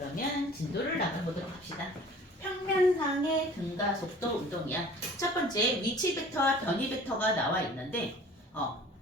그러면 진도를 나가보도록 합시다. 평면상의 등가속도 운동이야. 첫 번째 위치 벡터와 변이 벡터가 나와 있는데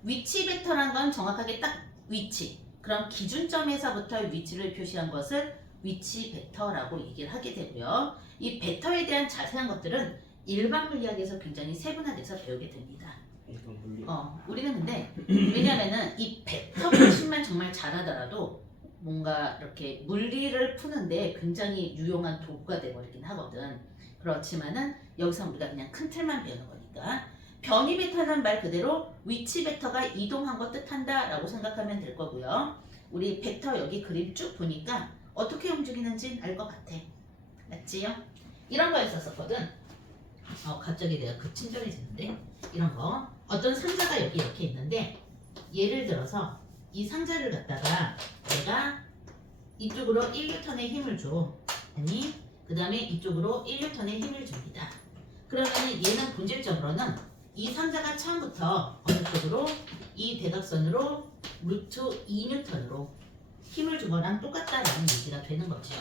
위치 벡터란 건 정확하게 딱 위치. 그럼 기준점에서부터의 위치를 표시한 것을 위치 벡터라고 얘기를 하게 되고요. 이 벡터에 대한 자세한 것들은 일반 물리학에서 굉장히 세분화돼서 배우게 됩니다. 일반 물리. 우리는 근데 왜냐면은 이 벡터 표시만 정말 잘하더라도 뭔가 이렇게 물리를 푸는데 굉장히 유용한 도구가 돼버리긴 하거든. 그렇지만은 여기서 우리가 그냥 큰 틀만 배우는 거니까 변이 벡터는 말 그대로 위치 벡터가 이동한 것 뜻한다 라고 생각하면 될 거고요. 우리 벡터 여기 그림 쭉 보니까 어떻게 움직이는지 알 것 같아. 맞지요? 이런 거였었거든. 갑자기 내가 그 친절해지는데 이런 거 어떤 상자가 여기 이렇게 있는데 예를 들어서 이 상자를 갖다가 내가 이쪽으로 1N의 힘을 줘. 아니 그 다음에 이쪽으로 1N의 힘을 줍니다. 그러면 얘는 본질적으로는 이 상자가 처음부터 어느 쪽으로 이 대각선으로 루트 2N으로 힘을 준 거랑 똑같다라는 얘기가 되는 거죠.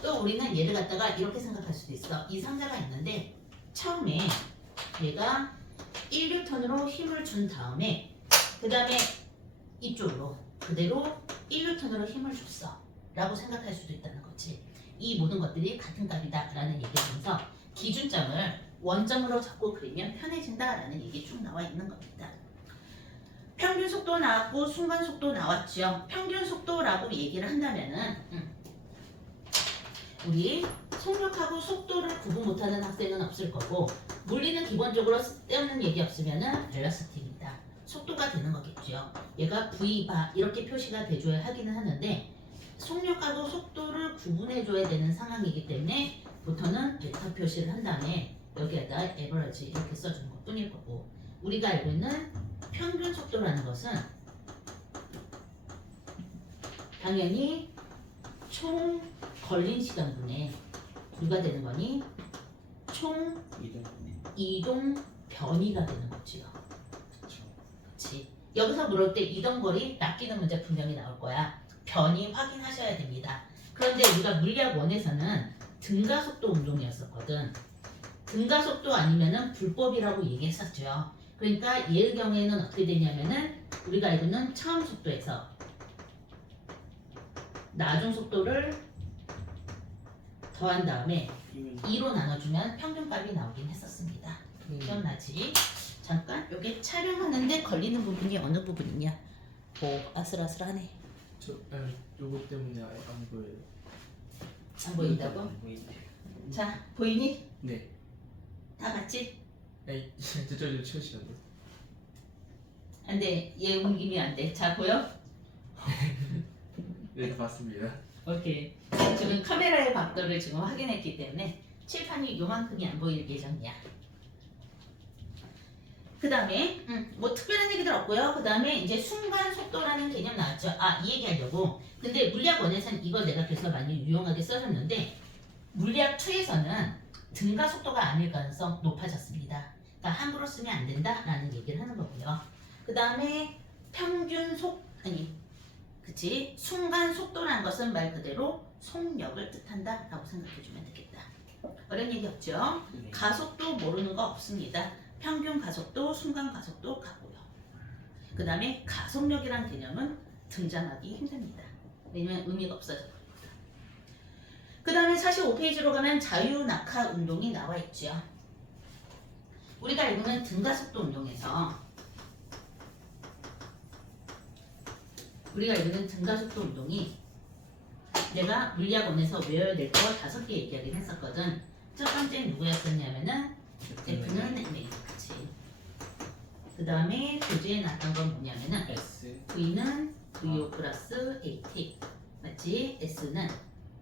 또 우리는 얘를 갖다가 이렇게 생각할 수도 있어. 이 상자가 있는데 처음에 얘가 1N으로 힘을 준 다음에 그 다음에 이쪽으로 그대로 1N으로 힘을 줬어 라고 생각할 수도 있다는 거지. 이 모든 것들이 같은 값이다 라는 얘기하면서 기준점을 원점으로 잡고 그리면 편해진다 라는 얘기 쭉 나와 있는 겁니다. 평균 속도 나왔고 순간 속도 나왔죠. 평균 속도라고 얘기를 한다면은 우리 속력하고 속도를 구분 못하는 학생은 없을 거고 물리는 기본적으로 쓸데없는 얘기 없으면은 벨로시티입니다. 속도가 되는 거겠죠. 얘가 V바 이렇게 표시가 돼줘야 하기는 하는데 속력하고 속도를 구분해줘야 되는 상황이기 때문에 보통은 벡터 표시를 한 다음에 여기에다 에버러지 이렇게 써주는 것 뿐일 거고 우리가 알고 있는 평균 속도라는 것은 당연히 총 걸린 시간분의 누가 되는 거니? 총 이동 변이가 되는 거지요. 그렇지. 여기서 물을 때 이동거리 낚이는 문제 분명히 나올 거야. 변이 확인하셔야 됩니다. 그런데 우리가 물리학 원에서는 등가속도 운동이었었거든. 등가속도 아니면은 불법이라고 얘기했었죠. 그러니까 얘의 경우에는 어떻게 되냐면은 우리가 알고 있는 처음 속도에서 나중 속도를 더한 다음에 2로 나눠주면 평균값이 나오긴 했었습니다. 기억나지? 잠깐 여기 촬영하는데 걸리는 부분이 어느 부분이냐? 아슬아슬하네. 요거 때문에 안 보여요. 안 보인다고? 안 보이네. 자 보이니? 네. 다 봤지? 에이, 저좀 치우시는데. 안돼 얘 옮김이 안돼. 자 보여? 네, 다 봤습니다. 오케이. 지금 카메라의 각도를 지금 확인했기 때문에 칠판이 요만큼이 안 보일 예정이야. 그 다음에 뭐 특별한 얘기들 없고요. 그 다음에 이제 순간 속도라는 개념 나왔죠. 이 얘기하려고. 근데 물리학 원에서는 이걸 내가 그래서 많이 유용하게 써줬는데 물리학 2에서는 등가 속도가 아닐 가능성 높아졌습니다. 그러니까 함부로 쓰면 안 된다라는 얘기를 하는 거고요. 그 다음에 그치? 순간 속도라는 것은 말 그대로 속력을 뜻한다 라고 생각해주면 되겠다. 어려운 얘기 없죠? 네. 가속도 모르는 거 없습니다. 평균 가속도, 순간 가속도 같고요. 그 다음에 가속력이란 개념은 등장하기 힘듭니다. 왜냐면 의미가 없어져 버리거든. 그 다음에 45페이지로 가면 자유낙하 운동이 나와 있죠. 우리가 알고 있는 등가속도 운동에서 우리가 알고 있는 등가속도 운동이 내가 물리학원에서 외워야 될 거 5개 얘기하긴 했었거든. 첫 번째 누구였었냐면은 F는 M, 그치. 그 다음에 교재에 나왔던 건 뭐냐면은 S. V는 VO 플러스 AT 맞지? S는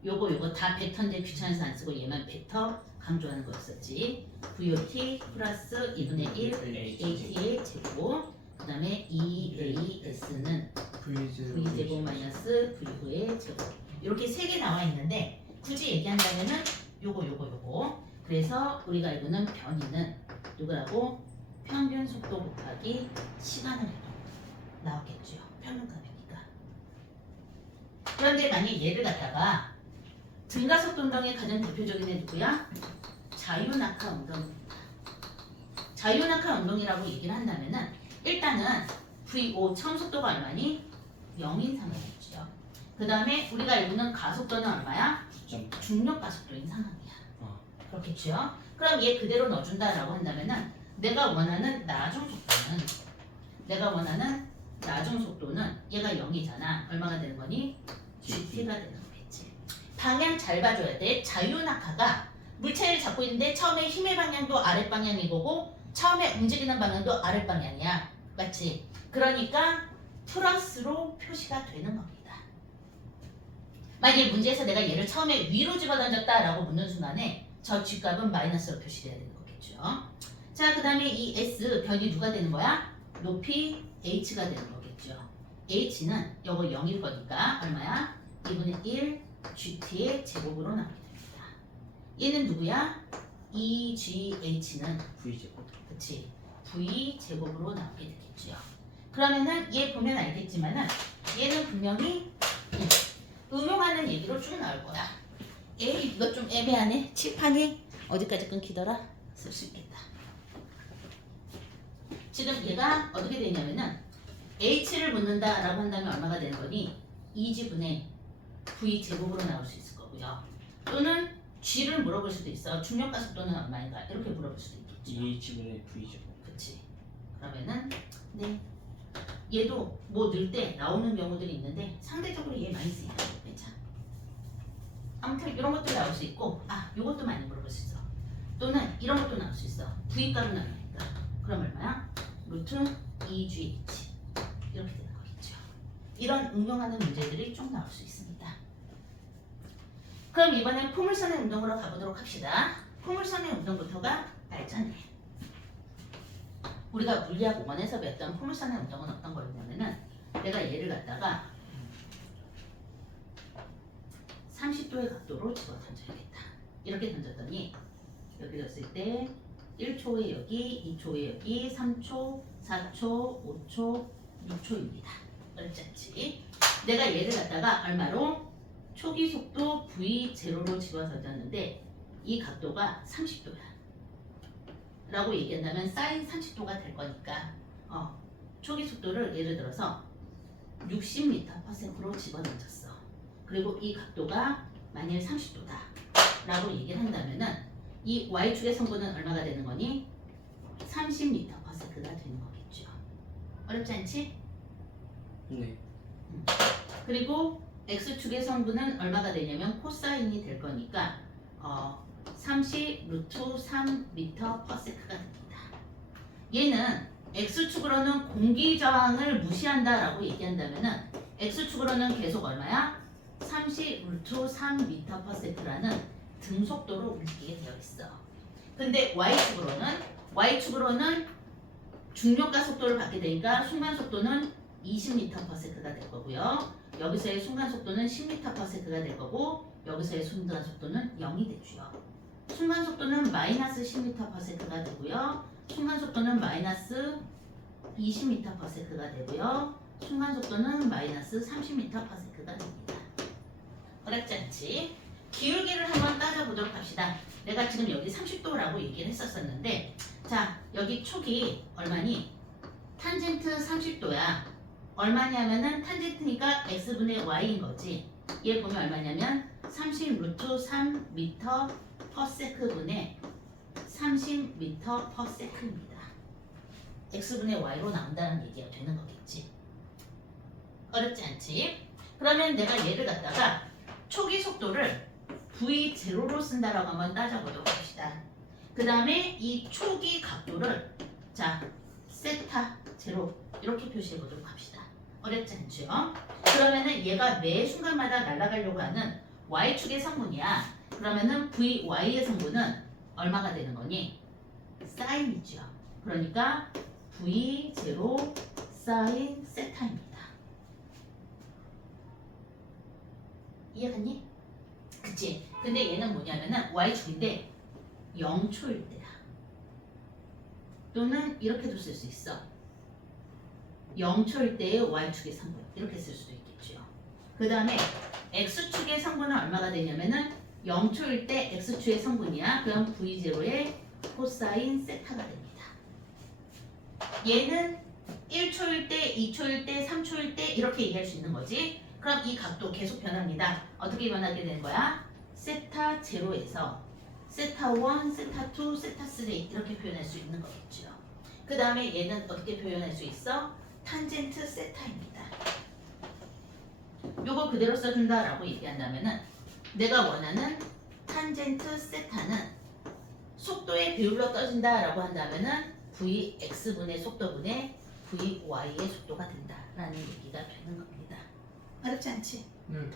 요거 다 벡터인데 귀찮아서 안 쓰고 얘만 벡터 강조하는 거였었지. VOT 플러스 2분의 1 AT의 제곱 그 다음에 EAS는 V제곱 마이너스 V의 제곱 이렇게 3개 나와 있는데 굳이 얘기한다면은 요거 그래서 우리가 알고 있는 변이는 누구라고? 평균 속도 곱하기 시간을 해도 나왔겠죠. 평균값이니까. 그런데 만약 얘를 갖다가 증가속도 운동의 가장 대표적인 애 누구야? 자유낙하 운동입니다. 자유낙하 운동이라고 얘기를 한다면은 일단은 VO 처음 속도가 얼마니? 0인 상황이죠. 그 다음에 우리가 알고 있는 가속도는 얼마야? 중력 가속도인 상황이야. 그렇겠죠? 그럼 얘 그대로 넣어준다라고 한다면은 내가 원하는 나중 속도는 얘가 0이잖아. 얼마가 되는 거니? GT가 되는 거겠지. 방향 잘 봐줘야 돼. 자유낙하가 물체를 잡고 있는데 처음에 힘의 방향도 아랫방향이 거고 처음에 움직이는 방향도 아랫방향이야. 맞지? 그러니까 플러스로 표시가 되는 겁니다. 만약에 문제에서 내가 얘를 처음에 위로 집어던졌다라고 묻는 순간에 저 G값은 마이너스로 표시돼야 되는 거겠죠. 자, 그 다음에 이 S 변이 누가 되는 거야? 높이 H가 되는 거겠죠. H는 요거 0일 거니까 얼마야? 2분의 1 GT의 제곱으로 나오게 됩니다. 얘는 누구야? EGH는 V제곱. 그치? V 제곱으로 나오게 되겠죠. 그러면은 얘 보면 알겠지만은 얘는 분명히 응용하는 얘기로 쭉 나올 거야. 에이 이거 좀 애매하네. 칠판이 어디까지 끊기더라? 쓸 수 있겠다. 지금 얘가 어떻게 되냐면은 H를 묻는다라고 한다면 얼마가 되는 거니? 2G분의 V 제곱으로 나올 수 있을 거고요. 또는 G를 물어볼 수도 있어. 중력가 속도는 얼마인가? 이렇게 물어볼 수도 있겠죠. 2H분의 V제곱. 그치. 그러면은 네. 얘도 뭐 넣을 때 나오는 경우들이 있는데 상대적으로 얘 많이 쓰이다. 괜찮아. 아무튼 이런 것도 나올 수 있고 요것도 많이 물어볼 수 있어. 또는 이런 것도 나올 수 있어. V값은 얼마니까? 그럼 얼마야? 루트 2GH 이렇게 되는 거겠죠. 이런 응용하는 문제들이 쭉 나올 수 있습니다. 그럼 이번엔 포물선의 운동으로 가보도록 합시다. 포물선의 운동부터가 발전해. 우리가 물리학 5번에서 배웠던 포물선의 운동은 어떤 거였냐면은 내가 얘를 갖다가 30도의 각도로 집어 던져야겠다. 이렇게 던졌더니 여기 뒀을 때 1초에 여기, 2초에 여기, 3초, 4초, 5초, 6초입니다. 어렵지 않지? 내가 얘를 갖다가 얼마로? 초기 속도 V0로 집어 던졌는데 이 각도가 30도야. 라고 얘기한다면 사인 30도가 될 거니까 초기 속도를 예를 들어서 60m/s로 집어 던졌어. 그리고 이 각도가 만일 30도다 라고 얘기를 한다면은 이 Y축의 성분은 얼마가 되는 거니? 30m/s가 되는 거겠죠. 어렵지 않지? 네. 그리고 X축의 성분은 얼마가 되냐면 코사인이 될 거니까 30 루트 3m/s가 됩니다. 얘는 X축으로는 공기 저항을 무시한다라고 얘기한다면은 X축으로는 계속 얼마야? 30 루트 3m/s라는 등속도로 움직이게 되어 있어. 근데 Y축으로는 중력가 속도를 받게 되니까 순간 속도는 20m/s가 될 거고요. 여기서의 순간 속도는 10m/s가 될 거고 여기서의 순간 속도는 0이 되죠. 순간 속도는 마이너스 10m/s가 되고요. 순간 속도는 마이너스 20m/s가 되고요. 순간 속도는 마이너스 30m/s가 됩니다. 어렵지 않지? 기울기를 한번 따져보도록 합시다. 내가 지금 여기 30도라고 얘기를 했었는데 자 여기 촉이 얼마니? 탄젠트 30도야. 얼마냐면은 탄젠트니까 x분의 y인 거지. 얘 보면 얼마냐면 30 루트 3m/s 분의 30m/s입니다. x분의 y로 나온다는 얘기가 되는 거겠지. 어렵지 않지? 그러면 내가 얘를 갖다가 초기 속도를 v0로 쓴다라고 한번 따져보도록 합시다. 그 다음에 이 초기 각도를 자 세타 제로 이렇게 표시해 보도록 합시다. 어렵지 않죠? 그러면은 얘가 매 순간마다 날아가려고 하는 y축의 성분이야. 그러면은 vy의 성분은 얼마가 되는 거니? 사인이죠. 그러니까 v0 사인 세타입니다. 이해갔니? 그치? 근데 얘는 뭐냐면은 y축인데 0초일 때야. 또는 이렇게도 쓸 수 있어. 0초일 때의 y축의 성분 이렇게 쓸 수도 있겠죠. 그 다음에 x축의 성분은 얼마가 되냐면은 0초일 때 x축의 성분이야. 그럼 v0의 코사인 세타가 됩니다. 얘는 1초일 때, 2초일 때, 3초일 때 이렇게 얘기할 수 있는 거지. 그럼 이 각도 계속 변합니다. 어떻게 변하게 되는 거야? 세타 0에서 세타 1, 세타 2, 세타 3 이렇게 표현할 수 있는 거겠죠. 그 다음에 얘는 어떻게 표현할 수 있어? 탄젠트 세타입니다. 요거 그대로 써준다라고 얘기한다면은 내가 원하는 탄젠트 세타는 속도의 비율로 떠진다라고 한다면은 vx분의 속도분의 vy의 속도가 된다라는 얘기가 되는 겁니다. 어렵지 않지?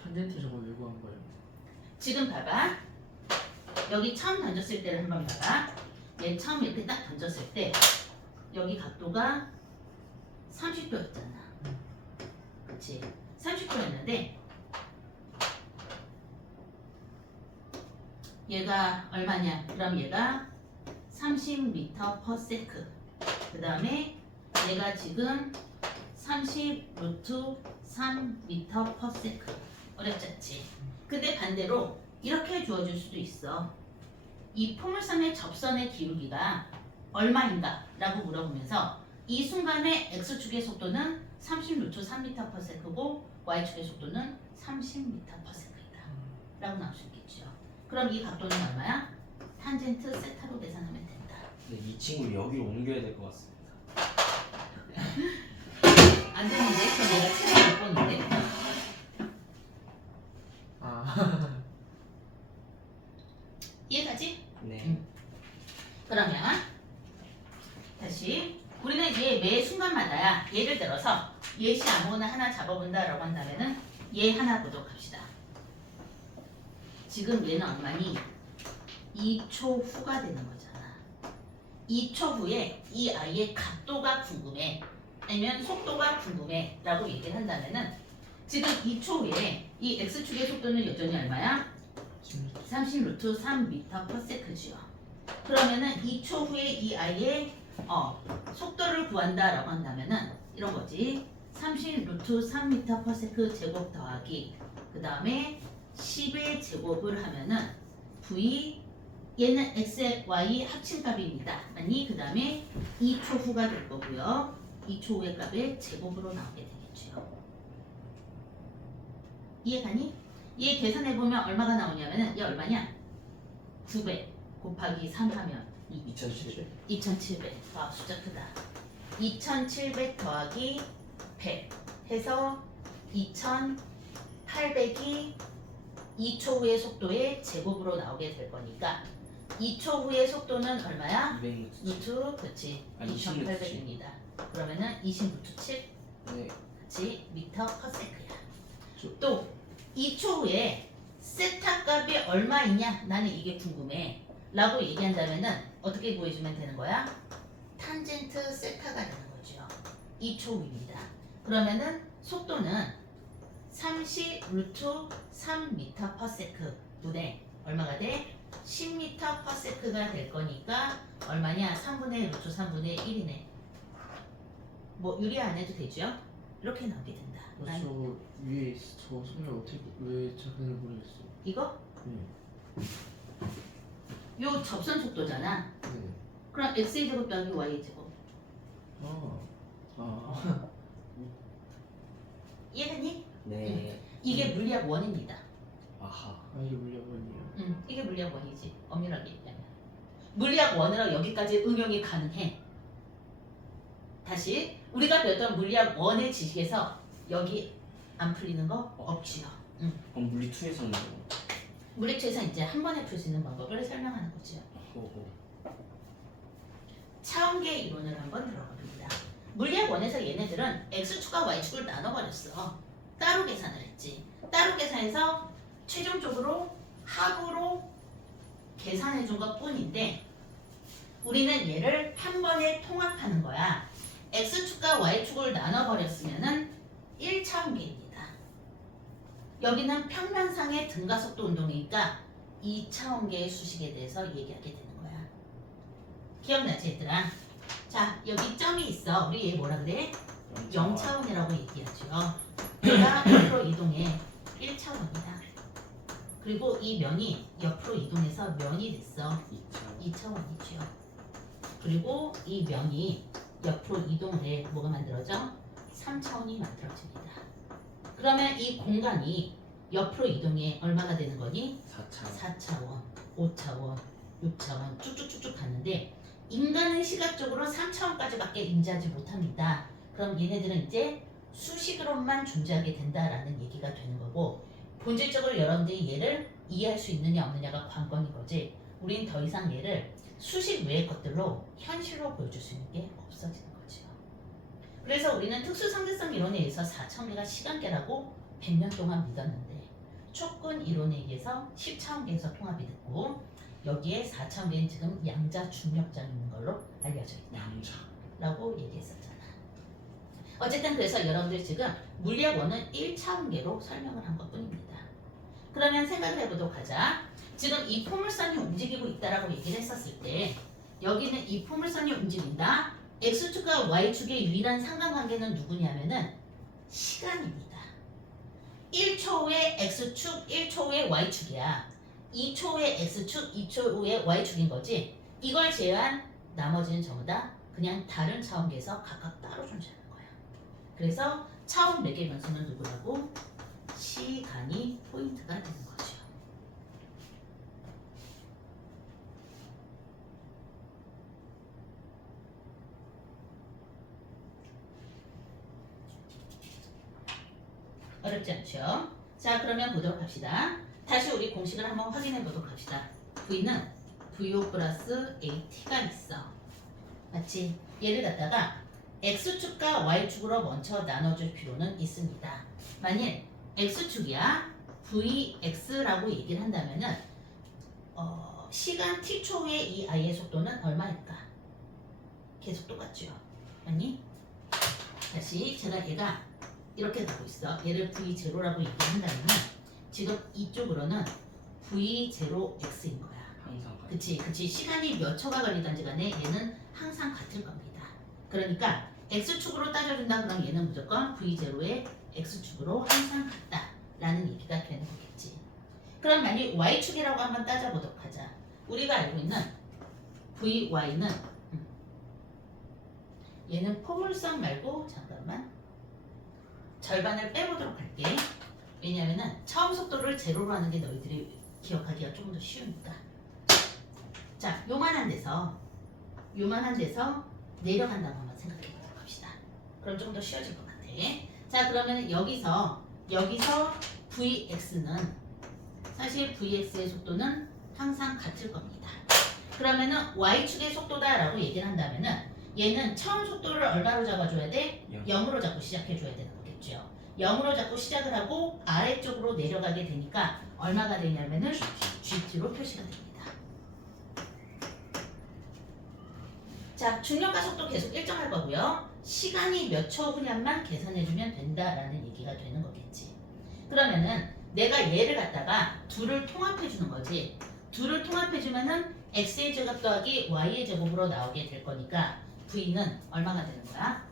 탄젠트 저거 왜 구한 거예요? 지금 봐봐. 여기 처음 던졌을 때를 한번 봐봐. 얘 처음 이렇게 딱 던졌을 때 여기 각도가 30도였잖아. 그치? 30도였는데 얘가 얼마냐? 그럼 얘가 30m/s. 그 다음에 얘가 지금 30 루트 3m/s. 어렵지 않지? 근데 반대로 이렇게 주어질 수도 있어. 이 포물선의 접선의 기울기가 얼마인가? 라고 물어보면서 이 순간의 x축의 속도는 30 루트 3m/s고 y축의 속도는 30m/s이다 라고 나올 수 있겠죠. 그럼 이 각도는 얼마야? 탄젠트 세타로 계산하면 된다. 근데 이 친구를 여기로 옮겨야 될 것 같습니다. 안 되는데? 그럼 내가 책을 못 보는데? 아. 이해가지? 네. 그러면 다시 우리는 얘 매 순간마다야 예를 들어서 예시 아무거나 하나 잡아본다라고 한다면은 얘 하나 보도록 합시다. 지금 얘는 얼마니? 2초 후가 되는 거잖아. 2초 후에 이 아이의 각도가 궁금해 아니면 속도가 궁금해 라고 얘기를 한다면은 지금 2초 후에 이 x축의 속도는 여전히 얼마야? 30 루트 3m/s지요. 그러면은 2초 후에 이 아이의 속도를 구한다라고 한다면은 이런 거지. 30 루트 3m/s 제곱 더하기 그 다음에 10의 제곱을 하면은 v 얘는 x, y 합친값입니다. 아니 그 다음에 2초 후가 될 거고요. 2초 후의 값의 제곱으로 나오게 되겠죠. 이해가니? 얘 계산해보면 얼마가 나오냐면은 얘 얼마냐? 900 곱하기 3 하면 2700. 2700. 와 숫자 크다. 2700 더하기 100 해서 2800이 2초 후의 속도의 제곱으로 나오게 될 거니까 2초 후의 속도는 얼마야? 200 루트 그치 아니, 2800입니다. 그러면은 20 루트 7 네. 그치 미터 퍼 세크야. 저- 또 2초 후에 세타 값이 얼마이냐? 나는 이게 궁금해 라고 얘기한다면은 어떻게 구해주면 되는 거야? 탄젠트 세타가 되는 거죠. 2초 후입니다. 그러면은 속도는 30 루트 3m/s 분의 얼마가 돼? 10m/s가 될 거니까 얼마냐? 3분의 루트 3분의 1이네. 뭐 유리 안 해도 되죠? 이렇게 나오게 된다. 난 저 위에 저 소리 어떻게 왜 작은지 모르겠어요. 이거? 네. 요 접선 속도잖아. 네. 그럼 x의 제곱 더하기 y의 제곱. 아. 이해했니? 네. 이게 물리학 원입니다. 아하. 아 이게 물려버리네요. 이게 물리학 원이지. 엄밀하게 얘기하면. 물리학 원으로 여기까지 응용이 가능해. 다시 우리가 배웠던 물리학 원의 지식에서 여기 안 풀리는 거 없지요. 그럼 물리 2에서는 물리학에서 이제 한 번에 풀 수 있는 방법을 설명하는 거죠. 호호. 차원계 이론을 한번 들어가 봅니다. 물리학 원에서 얘네들은 x축과 y축을 나눠버렸어. 따로 계산을 했지. 따로 계산해서 최종적으로 합으로 계산해 준 것 뿐인데 우리는 얘를 한 번에 통합하는 거야. x축과 y축을 나눠버렸으면은 1차원계입니다. 여기는 평면상의 등가속도 운동이니까 2차원계의 수식에 대해서 얘기하게 되는 거야. 기억나지 얘들아? 자 여기 점이 있어. 우리 얘 뭐라 그래? 0차원이라고 얘기하죠. 얘가 앞으로 이동해 1차원이다. 그리고 이 면이 옆으로 이동해서 면이 됐어. 2차 2차원이죠. 그리고 이 면이 옆으로 이동을 해 뭐가 만들어져? 3차원이 만들어집니다. 그러면 이 공간이 옆으로 이동해 얼마가 되는 거니? 4차 4차원, 5차원, 6차원 쭉쭉쭉쭉 가는데 인간은 시각적으로 3차원까지밖에 인지하지 못합니다. 그럼 얘네들은 이제 수식으로만 존재하게 된다라는 얘기가 되는 거고 본질적으로 여러분들이 얘를 이해할 수 있느냐 없느냐가 관건인 거지 우린 더 이상 얘를 수식 외의 것들로 현실로 보여줄 수 있는 게 없어지는 거죠. 그래서 우리는 특수상대성 이론에 의해서 4차원계가 시간계라고 100년 동안 믿었는데 촉근 이론에 의해서 10차원계에서 통합이 됐고 여기에 4차원계는 지금 양자 중력장이 있는 걸로 알려져 있다 양자 라고 얘기했었잖아. 어쨌든 그래서 여러분들 지금 물리학 1은 1차원계로 설명을 한 것뿐입니다. 그러면 생각을 해보도록 하자. 지금 이 포물선이 움직이고 있다라고 얘기를 했었을 때 여기는 이 포물선이 움직인다. X축과 Y축의 유일한 상관관계는 누구냐면은 시간입니다. 1초 후에 X축, 1초 후에 Y축이야. 2초 후에 X축, 2초 후에 Y축인 거지. 이걸 제외한 나머지는 전부 다 그냥 다른 차원계에서 각각 따로 존재하는 거야. 그래서 차원 매개 변수는 누구라고? 시간이 포인트가 되는 거죠. 어렵지 않죠? 자, 그러면 보도록 합시다. 다시 우리 공식을 한번 확인해 보도록 합시다. V는 VO 플러스 AT가 있어. 맞지? 얘를 갖다가 X축과 Y축으로 먼저 나눠줄 필요는 있습니다. 만일 X축이야 VX라고 얘기를 한다면은 시간 T초의 이 아이의 속도는 얼마일까? 계속 똑같죠? 맞니? 다시 제가 얘가 이렇게 가고 있어. 얘를 V0라고 얘기한다면 지금 이쪽으로는 V0X인 거야. 항상 같아 그치. 시간이 몇 초가 걸리든지 간에 얘는 항상 같을 겁니다. 그러니까 X축으로 따져준다 그러면 얘는 무조건 V0의 X축으로 항상 같다라는 얘기가 되는 거겠지. 그럼 만약 Y축이라고 한번 따져보도록 하자. 우리가 알고 있는 VY는 얘는 포물선 말고 잠깐만 절반을 빼보도록 할게. 왜냐면은 처음 속도를 제로로 하는 게 너희들이 기억하기가 조금 더 쉬우니까. 자, 요만한 데서 내려간다고 한번 생각해 보도록 합시다. 그럼 좀 더 쉬워질 것 같아. 자, 그러면 여기서 VX는 사실 VX의 속도는 항상 같을 겁니다. 그러면은 Y축의 속도다라고 얘기를 한다면은 얘는 처음 속도를 얼마로 잡아줘야 돼? 0으로 잡고 시작해줘야 되는 거겠죠. 0으로 잡고 시작을 하고 아래쪽으로 내려가게 되니까 얼마가 되냐면은 GT로 표시가 됩니다. 자, 중력과 속도 계속 일정할 거고요. 시간이 몇 초 후냐만 계산해주면 된다라는 얘기가 되는 거겠지. 그러면은 내가 얘를 갖다가 둘을 통합해주는 거지. 둘을 통합해주면은 x의 제곱 더하기 y의 제곱으로 나오게 될 거니까 v는 얼마가 되는 거야?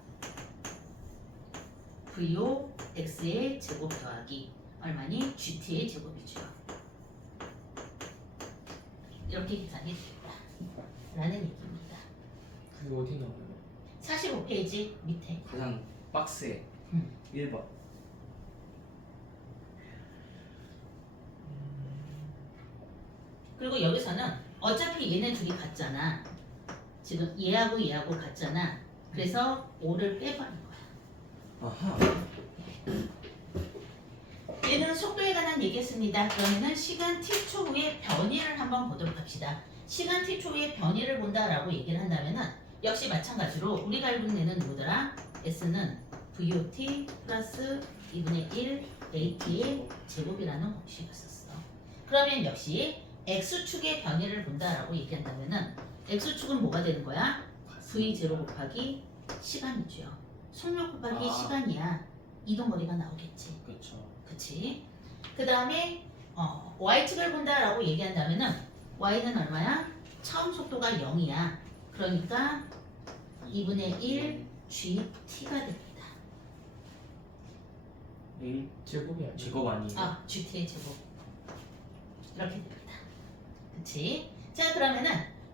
VO x의 제곱 더하기 얼마니? GT의 제곱이죠. 이렇게 계산이 됩니다. 라는 얘기입니다. 그게 어디 나와요? 45페이지 밑에. 가장 박스에 1번 그리고 여기서는 어차피 얘네 둘이 같잖아. 지금 얘하고 같잖아. 그래서 5를 빼버린 거야. 아하 얘는 속도에 관한 얘기했습니다. 그러면은 시간 t초 후의 변이를 한번 보도록 합시다. 시간 t초 후의 변이를 본다라고 얘기를 한다면은 역시 마찬가지로 우리가 알고 있는 애는 누구더라? S는 VOT 플러스 2분의 1 AT의 제곱이라는 공식이었었어. 그러면 역시 X축의 변이를 본다라고 얘기한다면은 X축은 뭐가 되는 거야? V0 곱하기 시간이죠. 속력 곱하기 시간이야. 이동거리가 나오겠지. 그렇죠. 그치? 그 다음에 Y축을 본다라고 얘기한다면은 Y는 얼마야? 처음 속도가 0이야. 그러니까 2분의 1 GT가 됩니다. 1 제곱이 아니에요. 제곱 아니에요? 아, GT의 제곱. 이렇게 됩니다. 그치? 자 그러면은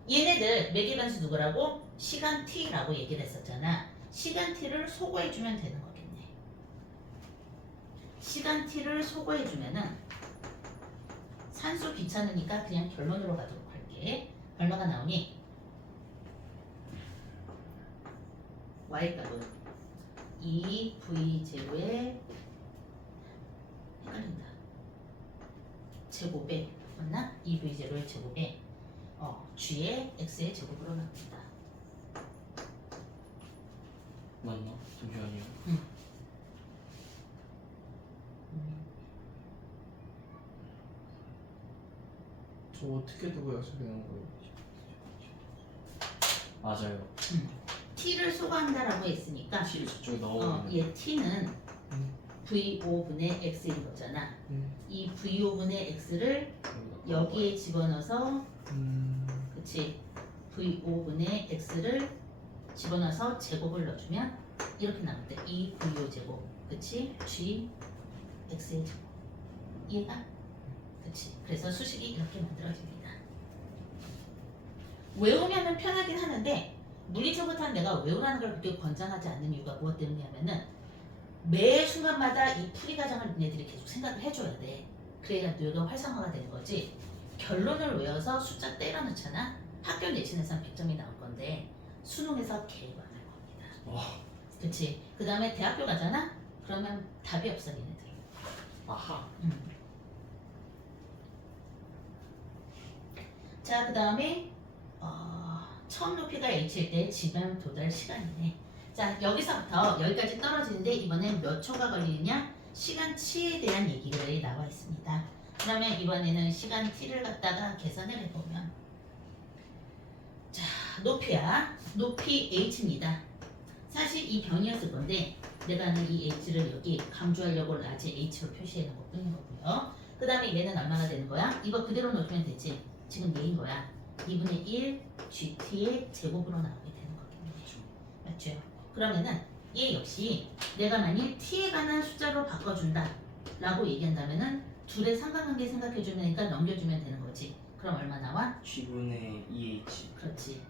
얘네들 매개변수 누구라고? 시간 t라고 얘기를 했었잖아. 시간 t를 소거해주면 되는 거겠네. 시간 t를 소거해주면은 산수 귀찮으니까 그냥 결론으로 가도록 할게. 얼마가 나오니? y값은 2v0에 헷갈린다. 제곱에 맞나? 2v0의 제곱에 g의 x의 제곱으로 나옵니다. 맞나? 잠시만요. 저 어떻게 두고 약속해놓은 거예요? 맞아요. t를 소거한다라고 했으니까 T를 저쪽에 넣어버리면 얘 t는 음. v5분의 x인 거잖아. 음. 이 v5분의 x를 여기에 집어넣어서 그치 v5분의 x를 집어넣어서 제곱을 넣어주면 이렇게 나올 때 2v5 제곱 그치 g x의 제곱 이해가? 그치 그래서 수식이 이렇게 만들어집니다. 외우면은 편하긴 하는데 물리적으로는 내가 외우라는 걸 그렇게 권장하지 않는 이유가 무엇 때문이냐면은 매 순간마다 이 풀이 과정을 니네들이 계속 생각을 해줘야 돼. 그래야 뇌가 활성화가 되는 거지. 결론을 외워서 숫자 때려 넣잖아. 학교 내신에서는 100점이 나올 건데 수능에서 개가 안 할 겁니다. 와. 그치? 그 다음에 대학교 가잖아? 그러면 답이 없어 얘네들. 아하. 자, 그 다음에 처음 높이가 h일 때 지점 도달 시간이네. 자, 여기서부터 여기까지 떨어지는데 이번엔 몇 초가 걸리느냐? 시간 t에 대한 얘기들이 나와 있습니다. 그러면 이번에는 시간 t를 갖다가 계산을 해보면 자, 높이야. 높이 h입니다. 사실 이 변이었을 건데 내가 하는 이 h를 여기 강조하려고 라지 h로 표시해 놓은 것 뿐인 거고요. 그 다음에 얘는 얼마나 되는 거야? 이거 그대로 넣어주면 되지. 지금 얘인 거야. 2분의 1 gt의 제곱으로 나오게 되는 거겠네. 맞죠? 그러면은 얘 역시 내가 만일 t에 관한 숫자로 바꿔준다 라고 얘기한다면은 둘의 상관관계 생각해주면 되니까 넘겨주면 되는 거지. 그럼 얼마 나와? G분의 2H. 그렇지.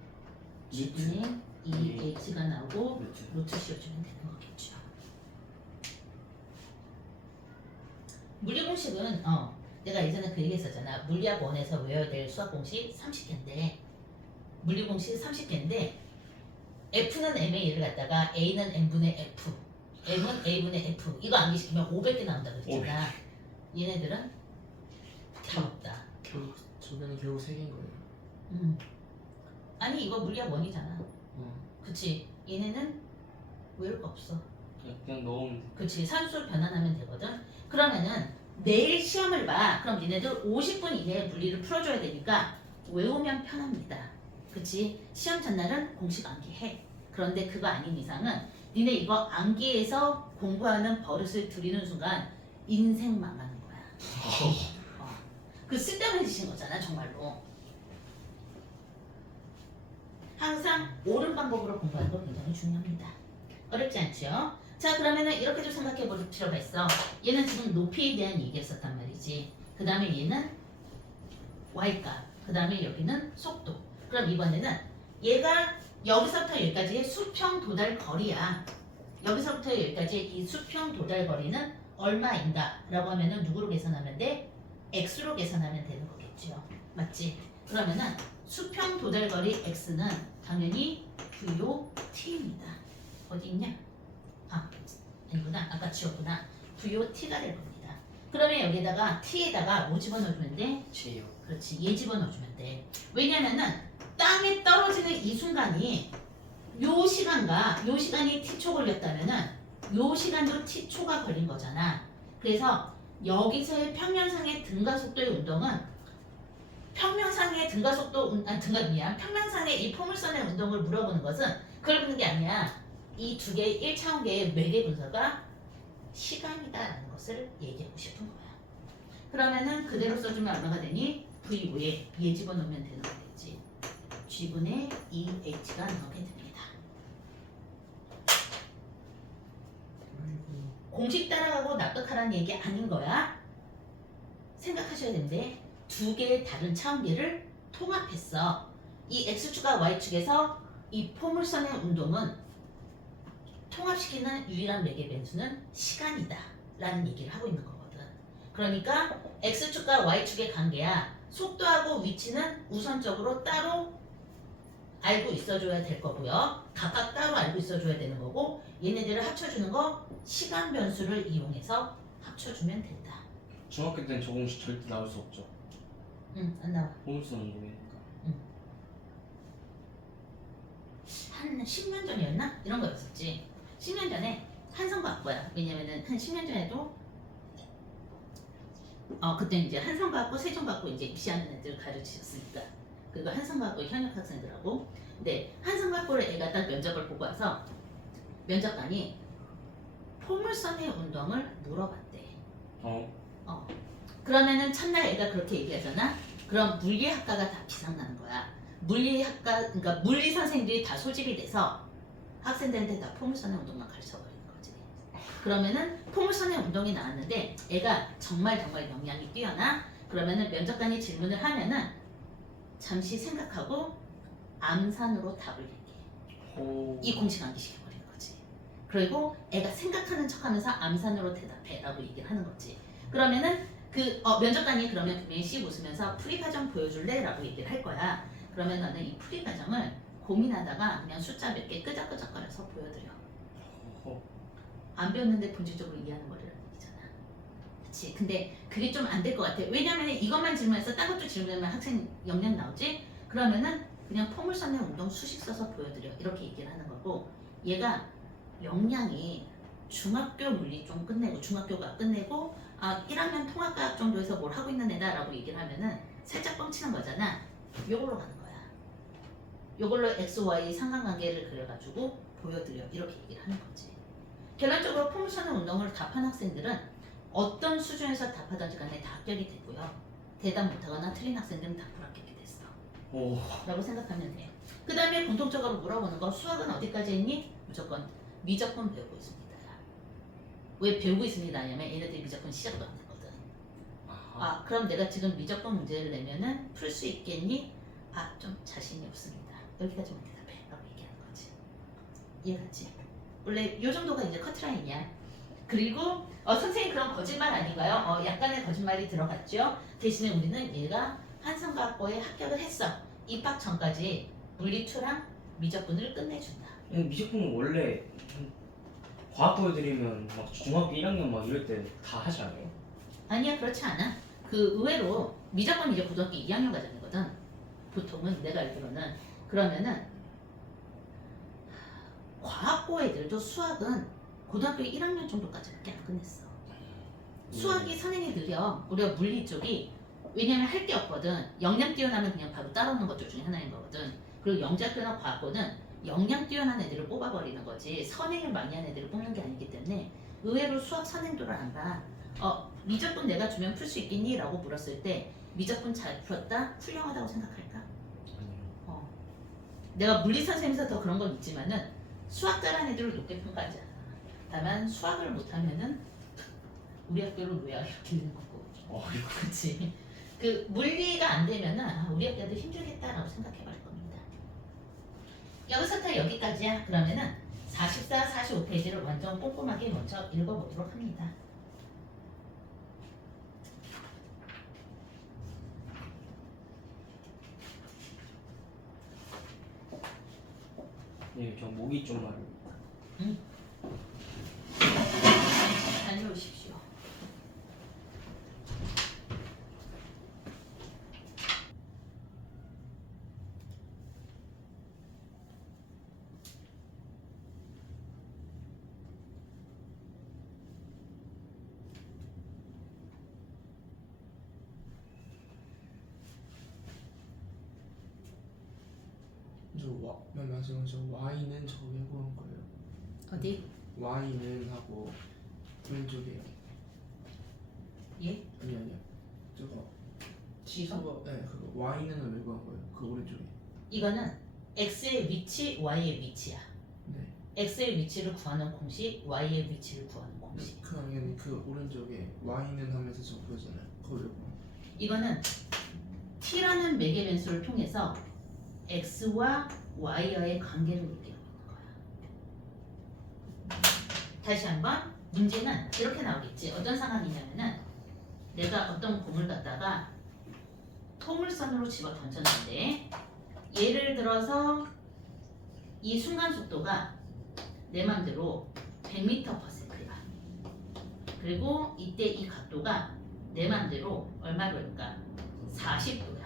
루트. g분의 2h가 나오고 루트. 루트 씌워주면 되는 거겠죠. 물리 공식은 내가 예전에 그 얘기 했었잖아. 물리학 원에서 외워야 될 수학 공식 30개인데 물리 공식 30개인데 F는 M의 1을 갖다가 A는 M분의 F M은 A분의 F 이거 암기시키면 500개 나온다고 그랬잖아. 얘네들은 다 없다. 저기는 결국 3개인 거예요. 아니 이거 물리학 원이잖아. 어. 그치? 얘네는 외울 거 없어. 그냥 넣으면 돼. 그치? 산수 변환하면 되거든. 그러면은 내일 시험을 봐. 그럼 니네들 50분 이내에 물리를 풀어줘야 되니까 외우면 편합니다. 그치? 시험 전날은 공식 암기해. 그런데 그거 아닌 이상은 니네 이거 암기해서 공부하는 버릇을 들이는 순간 인생 망하는 거야. 그 쓸데없는 짓인 거잖아 정말로. 항상 옳은 방법으로 공부하는 거 굉장히 중요합니다. 어렵지 않죠? 자 그러면은 이렇게도 생각해 볼 필요가 있어. 얘는 지금 높이에 대한 얘기했었단 말이지. 그 다음에 얘는 y값. 그 다음에 여기는 속도. 그럼 이번에는 얘가 여기서부터 여기까지의 수평 도달 거리야. 여기서부터 여기까지의 이 수평 도달 거리는 얼마인가 라고 하면은 누구로 계산하면 돼? x로 계산하면 되는 거겠죠. 맞지? 그러면은 수평 도달 거리 x는 당연히 VO T입니다. 어디 있냐? 아니구나. 아까 지웠구나. VO T가 될 겁니다. 그러면 여기다가 T에다가 뭐 집어넣어주면 돼? J요. 그렇지. 얘 집어넣어주면 돼. 왜냐면은 땅에 떨어지는 이 순간이 요 시간과 요 시간이 T초 걸렸다면은 요 시간도 T초가 걸린 거잖아. 그래서 여기서의 평면상의 등가속도의 운동은 평면상의 등가속도 평면상의 이 포물선의 운동을 물어보는 것은 그걸 묻는 게 아니야. 이 두 개의 1차원계의 매개 분서가 시간이다라는 것을 얘기하고 싶은 거야. 그러면은 그대로 써주면 얼마가 되니? V5에 얘 집어넣으면 되는 거겠지. G분의 2H가 나오게 됩니다. 아이고. 공식 따라가고 납득하라는 얘기 아닌 거야. 생각하셔야 되는데 두 개의 다른 차원계를 통합했어. 이 x축과 y축에서 이 포물선의 운동은 통합시키는 유일한 매개 변수는 시간이다 라는 얘기를 하고 있는 거거든. 그러니까 x축과 y축의 관계야. 속도하고 위치는 우선적으로 따로 알고 있어줘야 될 거고요. 각각 따로 알고 있어줘야 되는 거고, 얘네들을 합쳐주는 거 시간 변수를 이용해서 합쳐주면 된다. 중학교 때는 저 공식 절대 나올 수 없죠. 응, 안 나와. 보물선 운동이니까. 한 10년 전이었나? 이런 거였었지. 10년 전에 한성과학고야. 왜냐면은 한 10년 전에도 그때 이제 한성과학고, 세종과학고 이제 입시하는 애들 가르치셨으니까. 그리고 한성과학고 현역 학생들하고. 근데 한성과학고를 애가 딱 면접을 보고 와서 면접관이 포물선의 운동을 물어봤대. 그러면은 첫날 애가 그렇게 얘기하잖아. 그럼 물리학과가 다 비상나는 거야. 그러니까 물리 선생들이 다 소집이 돼서 학생들한테 다 포물선의 운동만 가르쳐버리는 거지. 그러면은 포물선의 운동이 나왔는데 애가 정말 역량이 뛰어나. 그러면은 면접관이 질문을 하면은 잠시 생각하고 암산으로 답을 얘기해. 이 공식 암기시켜버리는 거지. 그리고 애가 생각하는 척하면서 암산으로 대답해라고 얘기를 하는 거지. 그러면은 면접관이 그러면 분명히 씩 웃으면서 풀이 과정 보여줄래? 라고 얘기를 할 거야. 그러면 너는 이 풀이 과정을 고민하다가 그냥 숫자 몇 개 끄적끄적거려서 보여드려. 안 배웠는데 본질적으로 이해하는 거라는 얘기잖아. 그치? 근데 그게 좀 안 될 것 같아. 왜냐면 이것만 질문해서 딴 것도 질문하면 학생 역량 나오지? 그러면은 그냥 포물선의 운동 수식 써서 보여드려. 이렇게 얘기를 하는 거고, 얘가 역량이 중학교 물리 좀 끝내고 중학교가 끝내고 1학년 통합과학 정도에서 뭘 하고 있는 애다라고 얘기를 하면은 살짝 뻥치는 거잖아. 요걸로 가는 거야. 요걸로 x, y 상관관계를 그려가지고 보여드려. 이렇게 얘기를 하는 거지. 결론적으로 포물선의 운동을 답한 학생들은 어떤 수준에서 답하든지 간에 다 합격이 되고요. 대답 못하거나 틀린 학생들은 다 불합격이 됐어. 라고 생각하면 돼요. 그 다음에 공통적으로 물어보는 거, 수학은 어디까지 했니? 무조건 미적분 배우고 있습니다. 왜 배우고 있습니다 하냐면 얘네들이 미적분 시작도 안 했거든. 그럼 내가 지금 미적분 문제를 내면은 풀 수 있겠니? 좀 자신이 없습니다. 여기까지만 대답해 라고 얘기하는 거지. 이해가지? 원래 요 정도가 이제 커트라인이야. 그리고 선생님 그런 거짓말 아닌가요? 약간의 거짓말이 들어갔죠. 대신에 우리는 얘가 한성과학고에 합격을 했어. 입학 전까지 물리2랑 미적분을 끝내준다. 미적분은 원래 과학 보여드리면 막 중학교 1학년 막 이럴 때 다 하지 않아요? 아니야, 그렇지 않아. 의외로 미적분 이제 고등학교 2학년 과정이거든. 보통은 내가 알기로는. 그러면은 과학고 애들도 수학은 고등학교 1학년 정도까지밖에 안 끝냈어. 수학이 선행이 느려. 우리가 물리 쪽이 왜냐면 할 게 없거든. 역량 뛰어나면 그냥 바로 따라오는 것들 중에 하나인 거거든. 그리고 영재학교나 과학고는 역량 뛰어난 애들을 뽑아버리는 거지 선행을 많이 한 애들을 뽑는 게 아니기 때문에 의외로 수학 선행도를 안 봐. 미적분 내가 주면 풀 수 있겠니? 라고 물었을 때 미적분 잘 풀었다? 훌륭하다고 생각할까? 내가 물리 선생님에서 더 그런 건 있지만은 수학 잘하는 애들을 높게 평가하지 않아. 다만 수학을 못하면은 우리 학교로 왜 이렇게 되는 거고. 그렇지. 물리가 안 되면은 우리 학교도 힘들겠다라고 생각해버릴 겁니다. 여기서 다 여기까지야. 그러면은 44, 45페이지를 완전 꼼꼼하게 먼저 읽어보도록 합니다. 네, 저 목이 좀 마릅니다. 다녀오십시오. 저 Y는 저 왜 구한 거예요? 어디? Y는 하고 왼쪽이에요. 예? 아니요. 저거 이거? 네, 그거 Y는 왜 구한 거예요? 그 오른쪽에. 이거는 x의 위치, y의 위치야. 네. x의 위치를 구하는 공식, y의 위치를 구하는 공식. 그러면 그 오른쪽에 Y는 하면서 저 보잖아요. 그거 왜 구한 거예요? 이거는 t라는 매개 변수를 통해서 x와 y와의 관계를 얘기하고 있는 거야. 다시 한번 문제는 이렇게 나오겠지. 어떤 상황이냐면은 내가 어떤 공을 갖다가 포물선으로 집어 던졌는데 예를 들어서 이 순간 속도가 내 맘대로 100m/s야. 그리고 이때 이 각도가 내 맘대로 얼마로 할까? 40도야.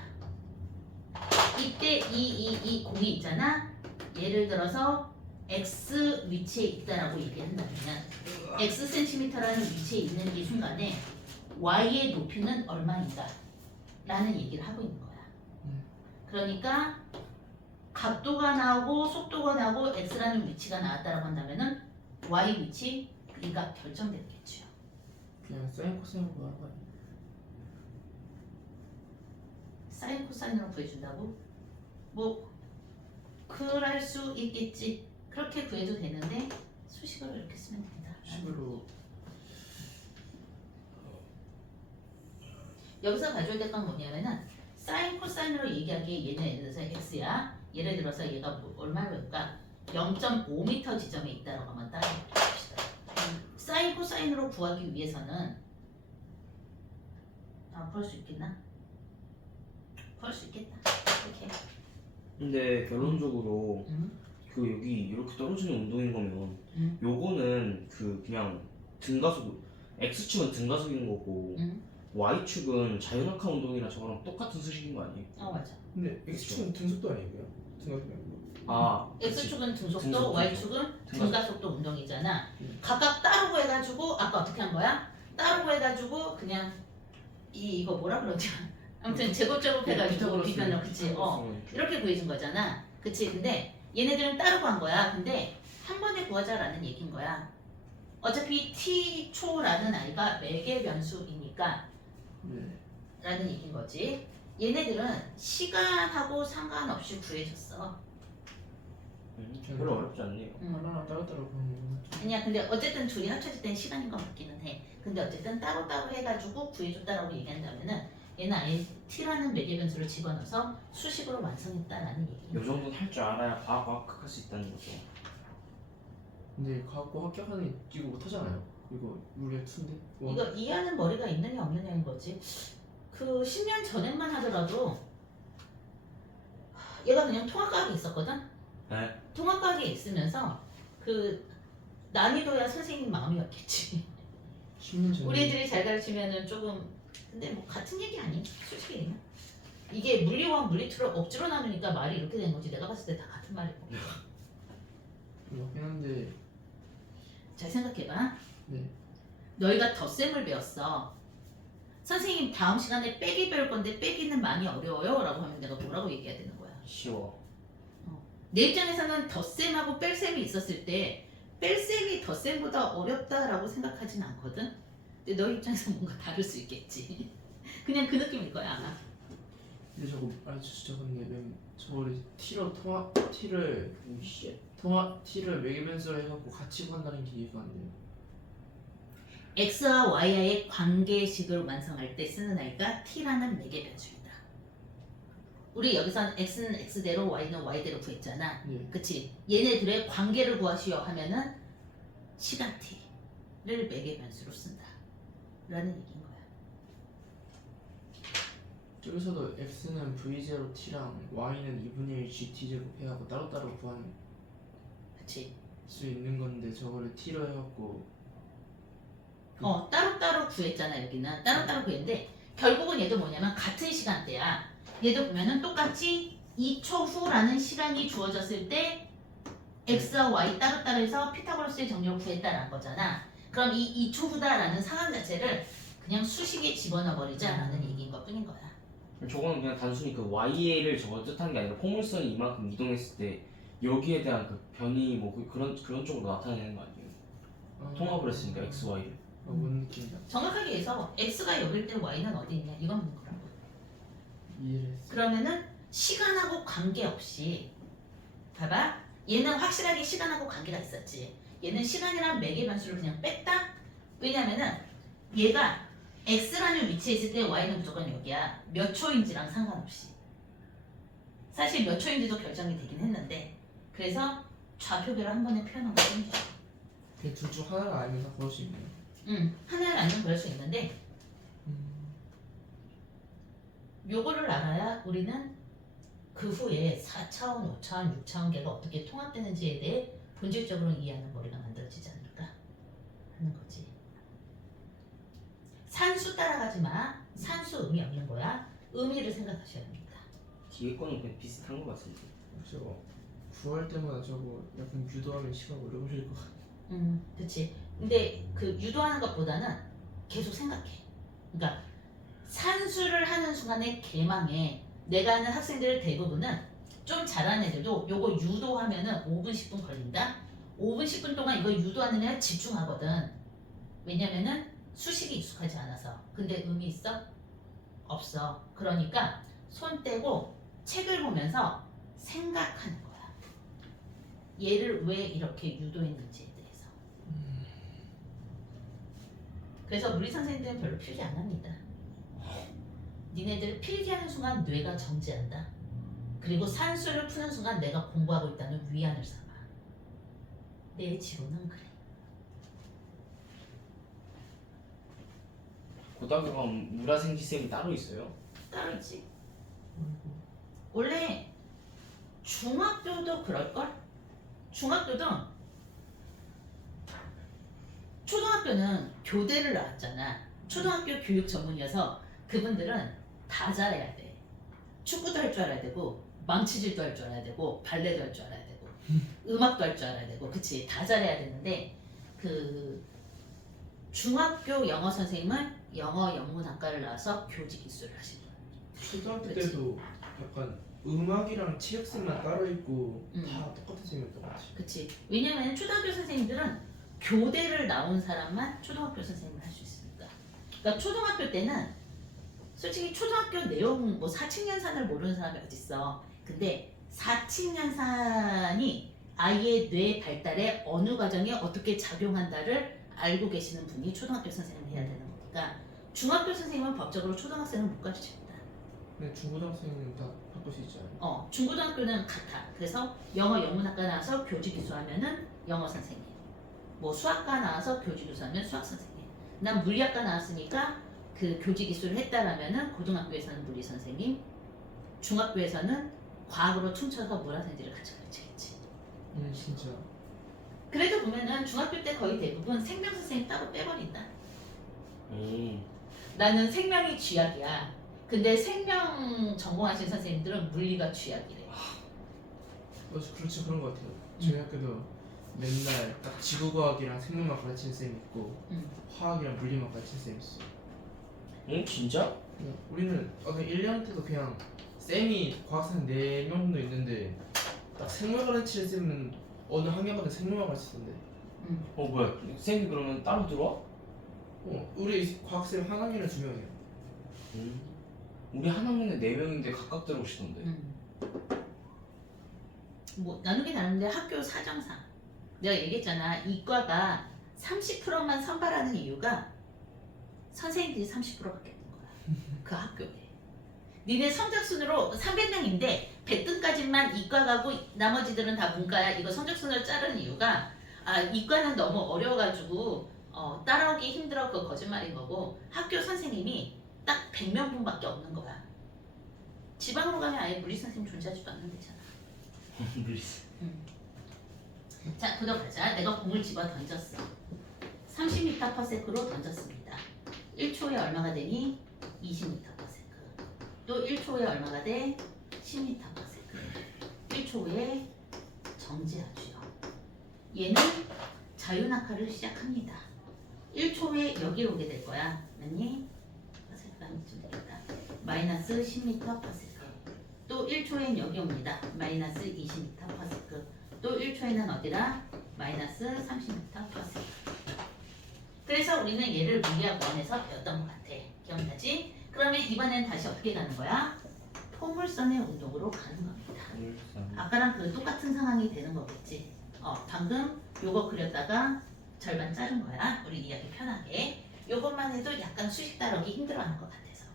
이때 이 공이 있잖아. 예를 들어서 x 위치에 있다라고 얘기한다면 x cm라는 위치에 있는 이 순간에 y의 높이는 얼마인가? 라는 얘기를 하고 있는 거야. 그러니까 각도가 나오고 속도가 나오고 x라는 위치가 나왔다라고 한다면은 y 위치 이 값 결정되겠죠. 그냥 사인 코사인으로 구하는 거 아니에요? 사인 코사인으로 구해준다고? 뭐 그럴 수 있겠지. 그렇게 구해도 되는데 수식으로 이렇게 쓰면 된다. 식으로 여기서 가져야 될 건 뭐냐면은 사인 코사인으로 얘기하기에 얘는 예를 들어서 x야. 예를 들어서 얘가 뭐 얼마로 할까? 0.5m 지점에 있다라고 한번 따라봅시다. 사인 코사인으로 구하기 위해서는 구할 수 있겠나? 구할 수 있겠다. 이렇게. 근데 결론적으로 음. 그 여기 이렇게 떨어지는 운동인 거면 음. 요거는 그 그냥 등가속 X축은 등가속인 거고 Y축은 자연학화 운동이랑 저거랑 똑같은 수식인 거 아니에요? 맞아. 근데 X축은 등속도 아니고요? 등속도 아니고 아 X축은 등속도, 등속도. Y축은 등가속도 운동이잖아. 음. 각각 따로 구해가지고 아까 어떻게 한 거야? 따로 구해가지고 그냥 이거 뭐라 그러지? 아무튼 제곱제곱 해가지고 비변을 그치? 이렇게 구해준 거잖아. 그치? 근데 얘네들은 따로 구한 거야. 근데 한 번에 구하자라는 얘기인 거야. 어차피 t초라는 아이가 매개 변수이니까 네. 라는 얘기인 거지. 얘네들은 시간하고 상관없이 구해줬어. 별로 어렵지 않네요. 하나하나 따로따로 구하는 거 아니야. 근데 어쨌든 둘이 합쳐질 땐 시간인 것 같기는 해. 근데 어쨌든 따로따로 해가지고 구해줬다라고 얘기한다면은 얘는 아예 t라는 매개 변수를 집어넣어서 수식으로 완성했다라는 얘기인 요 거야. 정도는 할 줄 알아야 과학 합격할 수 있다는 거죠. 근데 과학고 합격하는 이거 못하잖아요. 이거 물리학 2인데? 이거 이해하는 머리가 있느냐 없느냐인 거지. 그 10년 전에만 하더라도 얘가 그냥 통합과학에 있었거든. 네. 통합과학에 있으면서 그 난이도야 선생님 마음이었겠지. 10년 전에 우리 애들이 잘 가르치면은 조금 근데 뭐 같은 얘기 아니? 솔직히 얘기하면 이게 물리와 물리투를 억지로 나누니까 말이 이렇게 된 거지. 내가 봤을 때 다 같은 말이고. 맞긴 한데 잘 생각해봐. 네. 너희가 덧셈을 배웠어. 선생님 다음 시간에 빼기 배울 건데 빼기는 많이 어려워요 라고 하면 내가 뭐라고 얘기해야 되는 거야? 쉬워. 내 입장에서는 덧셈하고 뺄셈이 있었을 때 뺄셈이 덧셈보다 어렵다라고 생각하진 않거든? 근데 너 입장에서 뭔가 다를 수 있겠지. 그냥 그 느낌일 거야 아마. 근데 저거 적었네. 저걸 t로 t를 오씨. t를 매개 변수로 해갖고 같이 구한다는 게 이해가 안 돼요. x와 y와의 관계식을 완성할 때 쓰는 아이가 t라는 매개 변수입니다. 우리 여기선 x는 x대로 y는 y대로 구했잖아. 네. 그치? 얘네 둘의 관계를 구하시오 하면은 시간 t를 매개 변수로 쓴다 라는 얘기인 거야. 저기서도 x는 v0 t랑 y는 2분의 1 gt 제곱 해갖고 따로따로 구할 그치? 수 있는 건데 저거를 t로 해갖고 따로따로 구했잖아. 여기는 따로따로 구했는데 결국은 얘도 뭐냐면 같은 시간대야. 얘도 보면은 똑같이 2초 후라는 시간이 주어졌을 때 x와 y 따로따로 해서 피타고라스의 정렬을 구했다는 거잖아. 그럼 이 2초 후다라는 상황 자체를 그냥 수식에 집어넣어 버리자라는 얘기인 것 뿐인 거야. 저거는 그냥 단순히 그 Y를 저거 뜻하는 게 아니라 포물선이 이만큼 이동했을 때 여기에 대한 그 변이 뭐 그런 쪽으로 나타내는 거 아니에요? 통합을 했으니까 X, Y를. 뭔 느낌이야? 정확하게 해서 x가 여길 때 y는 어디 있냐 이건 묻는 거라고. 이해를 했어. 그러면은 시간하고 관계없이 봐봐. 얘는 확실하게 시간하고 관계가 있었지. 얘는 시간이란 매개 변수를 그냥 뺐다. 왜냐면은 얘가 x라는 위치에 있을 때 y는 무조건 여기야. 몇 초인지랑 상관없이. 사실 몇 초인지도 결정이 되긴 했는데 그래서 좌표계를 한 번에 표현한 거죠. 둘 중 하나를 알면 다 그럴 수 있네요. 하나를 알면 그럴 수 있는데 요거를 알아야 우리는 그 후에 4차원, 5차원, 6차원계가 어떻게 통합되는지에 대해 본질적으로 이해하는 머리가 만들어지지 않을까 하는 거지. 산수 따라가지 마. 산수 의미 없는 거야. 의미를 생각하셔야 합니다. 뒤에 거는 그냥 비슷한 것 같은데. 저거 구할 때마다 저거 약간 유도하면 시간 오래 걸릴 것 같아. 그치. 근데 그 유도하는 것보다는 계속 생각해. 그러니까 산수를 하는 순간에 개망해. 내가 아는 학생들 대부분은 좀 잘하는 애들도 요거 유도하면은 5분, 10분 걸린다? 5분, 10분 동안 이거 유도하는 애 집중하거든. 왜냐면은 수식이 익숙하지 않아서. 근데 의미 있어? 없어. 그러니까 손 떼고 책을 보면서 생각하는 거야. 얘를 왜 이렇게 유도했는지에 대해서. 그래서 우리 선생님들은 별로 필기 안 합니다. 니네들 필기하는 순간 뇌가 정지한다. 그리고 산수를 푸는 순간 내가 공부하고 있다는 위안을 삼아. 내 지론은 그래. 고등학교 가면 물화생지 쌤이 따로 있어요? 따로 있지. 원래 중학교도 그럴걸? 중학교도 초등학교는 교대를 나왔잖아. 초등학교 교육 전문이어서 그분들은 다 잘해야 돼. 축구도 할 줄 알아야 되고 망치질도 할 줄 알아야 되고 발레도 할 줄 알아야 되고 음악도 할 줄 알아야 되고 그치 다 잘해야 되는데 그 중학교 영어 선생님은 영어 영문학과를 나와서 교직 기술을 하시는 거야. 초등학교 그치. 때도 약간 음악이랑 체육생만 따로 있고 음. 다 똑같은 쌤이었던 것 같아. 그치. 왜냐면 초등학교 선생님들은 교대를 나온 사람만 초등학교 선생님을 할 수 있으니까. 그러니까 초등학교 때는 솔직히 초등학교 내용 뭐 사칙연산을 모르는 사람이 어딨어. 근데 사칙연산이 아이의 뇌 발달에 어느 과정에 어떻게 작용한다를 알고 계시는 분이 초등학교 선생님을 해야 되는 거니까 중학교 선생님은 법적으로 초등학생을 못 가르칩니다. 근데 중고등학생은 다 바꿀 수 있지 않아요? 중고등학교는 같아. 그래서 영어 영문학과 나와서 교직 기수하면은 영어 선생님. 뭐 수학과 나와서 교직 기수하면 수학 선생님. 난 물리학과 나왔으니까 그 교직 기수를 했다라면은 고등학교에서는 물리 선생님, 중학교에서는 과학으로 퉁쳐서 물화생지를 같이 가르치겠지. 진짜. 그래도 보면은 중학교 때 거의 대부분 생명 선생님 따로 빼버린다. 나는 생명이 쥐약이야. 근데 생명 전공하신 선생님들은 물리가 쥐약이래. 그렇죠. 그런 것 같아요. 저희 학교도 맨날 딱 지구과학이랑 생명만 가르치는 쌤이 있고 화학이랑 물리만 가르치는 쌤이 있어. 진짜? 우리는 1년 때도 그냥 쌤이 과학생 4명 정도 있는데 딱 생물 가르치는 쌤은 어느 학년마다 생물만 가르치던데. 뭐야 쌤이 그러면 따로 들어와? 우리 과학쌤 한 학년에 2명이야. 우리 한 학년에 4명인데 각각 들어오시던데. 뭐 나누긴 나누는데 학교 사정상 내가 얘기했잖아. 이과가 30%만 선발하는 이유가 선생님들이 30%밖에 없는 거야. 그 학교에. 니네 성적순으로 300명인데 100등까지만 이과 가고 나머지들은 다 문과야. 이거 성적순으로 자른 이유가 이과는 너무 어려워가지고 따라오기 힘들어. 그거 거짓말인 거고 학교 선생님이 딱 100명분밖에 없는 거야. 지방으로 가면 아예 물리 선생님 존재하지도 않는 데잖아. 자, 그러가자. 내가 공을 집어 던졌어. 30m/s로 던졌습니다. 1초에 얼마가 되니? 20m/s. 또 1초에 얼마가 돼? 10m/s. 1초에 정지하죠. 얘는 자유낙하를 시작합니다. 1초에 여기 오게 될 거야. 맞니? 좀 되겠다. 마이너스 10m/s. 또 1초엔 여기 옵니다. 마이너스 20m/s. 또 1초에는 어디라? 마이너스 30m/s. 그래서 우리는 얘를 물리학 1에서 배웠던 것 같아. 기억나지? 그러면 이번엔 다시 어떻게 가는 거야? 포물선의 운동으로 가는 겁니다. 아까랑 그 똑같은 상황이 되는 거겠지. 방금 요거 그렸다가 절반 자른 거야. 우리 이해하기 편하게. 요것만 해도 약간 수식 따르기 힘들어하는 것 같아서.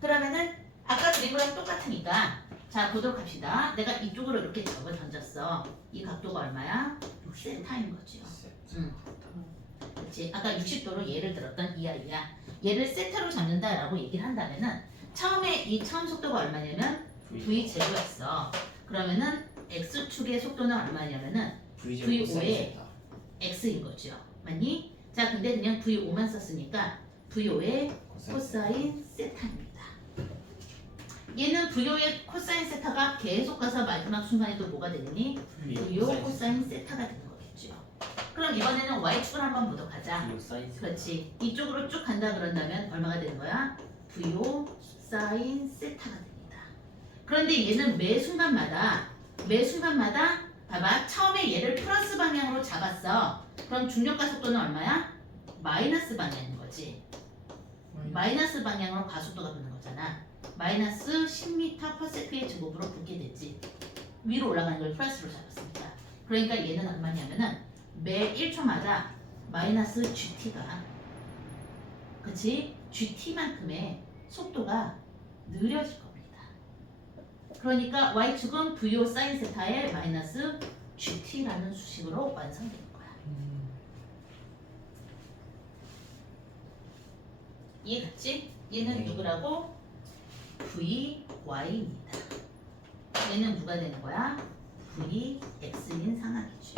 그러면은 아까 그린 거랑 똑같으니까 자 보도록 합시다. 내가 이쪽으로 이렇게 적을 던졌어. 이 각도가 얼마야? 세타인 거죠. 그렇지. 아까 60도로 예를 들었던 이 아이야. 얘를 세타로 잡는다라고 얘기를 한다면은 처음에 이 처음 속도가 얼마냐면 v 제곱했어. 그러면은 x축의 속도는 얼마냐면은 V5에 x인 거죠. 맞니? 자 근데 그냥 V5만 썼으니까 V5의 코사인 세타입니다. 얘는 V5의 코사인 세타가 계속 가서 마지막 순간에 또 뭐가 되니? V5 코사인 세타가 되는 거겠죠. 그럼 이번에는 y축을 한번 보도록 하자. 그렇지. 이쪽으로 쭉 간다 그런다면 얼마가 되는 거야? V5 사인 세타가 됩니다. 그런데 얘는 매 순간마다 봐봐. 처음에 얘를 플러스 방향으로 잡았어. 그럼 중력가 속도는 얼마야? 마이너스 방향인 거지. 마이너스 방향으로 가속도가 붙는 거잖아. 마이너스 10m/s의 제곱으로 붙게 되지. 위로 올라가는 걸 플러스로 잡았으니까. 그러니까 얘는 얼마냐면은 매 1초마다 마이너스 GT가 그치? GT만큼의 속도가 느려질 겁니다. 그러니까 Y축은 VO 사인 세타의 마이너스 GT라는 수식으로 완성되는 거야. 이해갔지? 얘는 누구라고? VY입니다. 얘는 누가 되는 거야? VX인 상황이죠.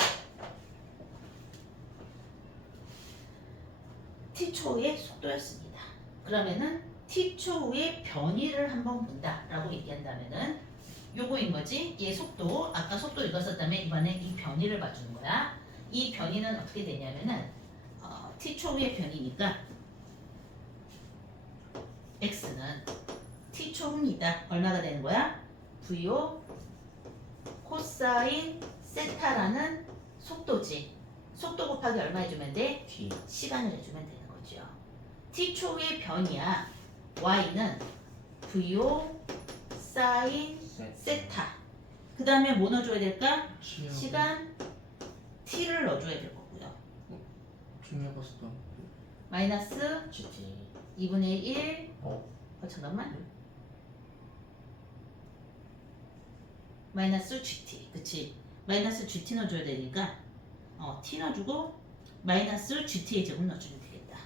t초의 속도였습니다. 그러면은 t초 후의 변이를 한번 본다라고 얘기한다면은 요거인 거지. 얘 속도, 아까 속도 읽었었다면 이번에 이 변이를 봐주는 거야. 이 변이는 어떻게 되냐면은 t초 후의 변이니까 x는 t초 후입니다. 얼마가 되는 거야? VO 코사인 세타라는 속도지. 속도 곱하기 얼마 해주면 돼? T. 시간을 해주면 되는 거죠. t초 후의 변이야. y는 VO 사인 세타. 그 다음에 뭐 넣어줘야 될까? 시간 t를 넣어줘야 될 거고요. 중요한 속도. 마이너스 GT. 2분의 1. 잠깐만. 마이너스 GT. 그치? 마이너스 GT 넣어줘야 되니까 t 넣어주고 마이너스 GT의 제곱 넣어주면 되겠다.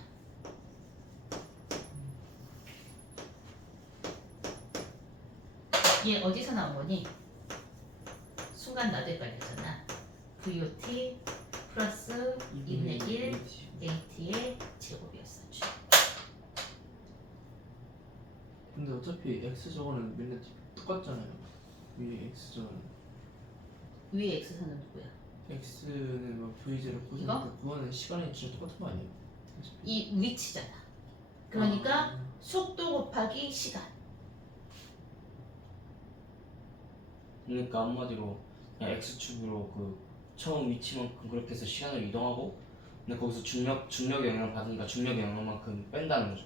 얘 어디서 나온 거니? 순간 나도 헷갈렸잖아. VOT 플러스 2분의 1 AT의 제곱이었었죠. 근데 어차피 x 저거는 맨날 똑같잖아요. 위에 x 저거는. 위에 X선은 누구야? x는 뭐 v0 이거? 코사니까 그거는 시간이 진짜 똑같은 거 아니에요? 이 위치잖아. 그러니까 속도 곱하기 시간. 그러니까 한마디로 그냥 x축으로 그 처음 위치만큼 그렇게 해서 시간을 이동하고 근데 거기서 중력의 영향을 받으니까 중력의 영향만큼 뺀다는 거죠.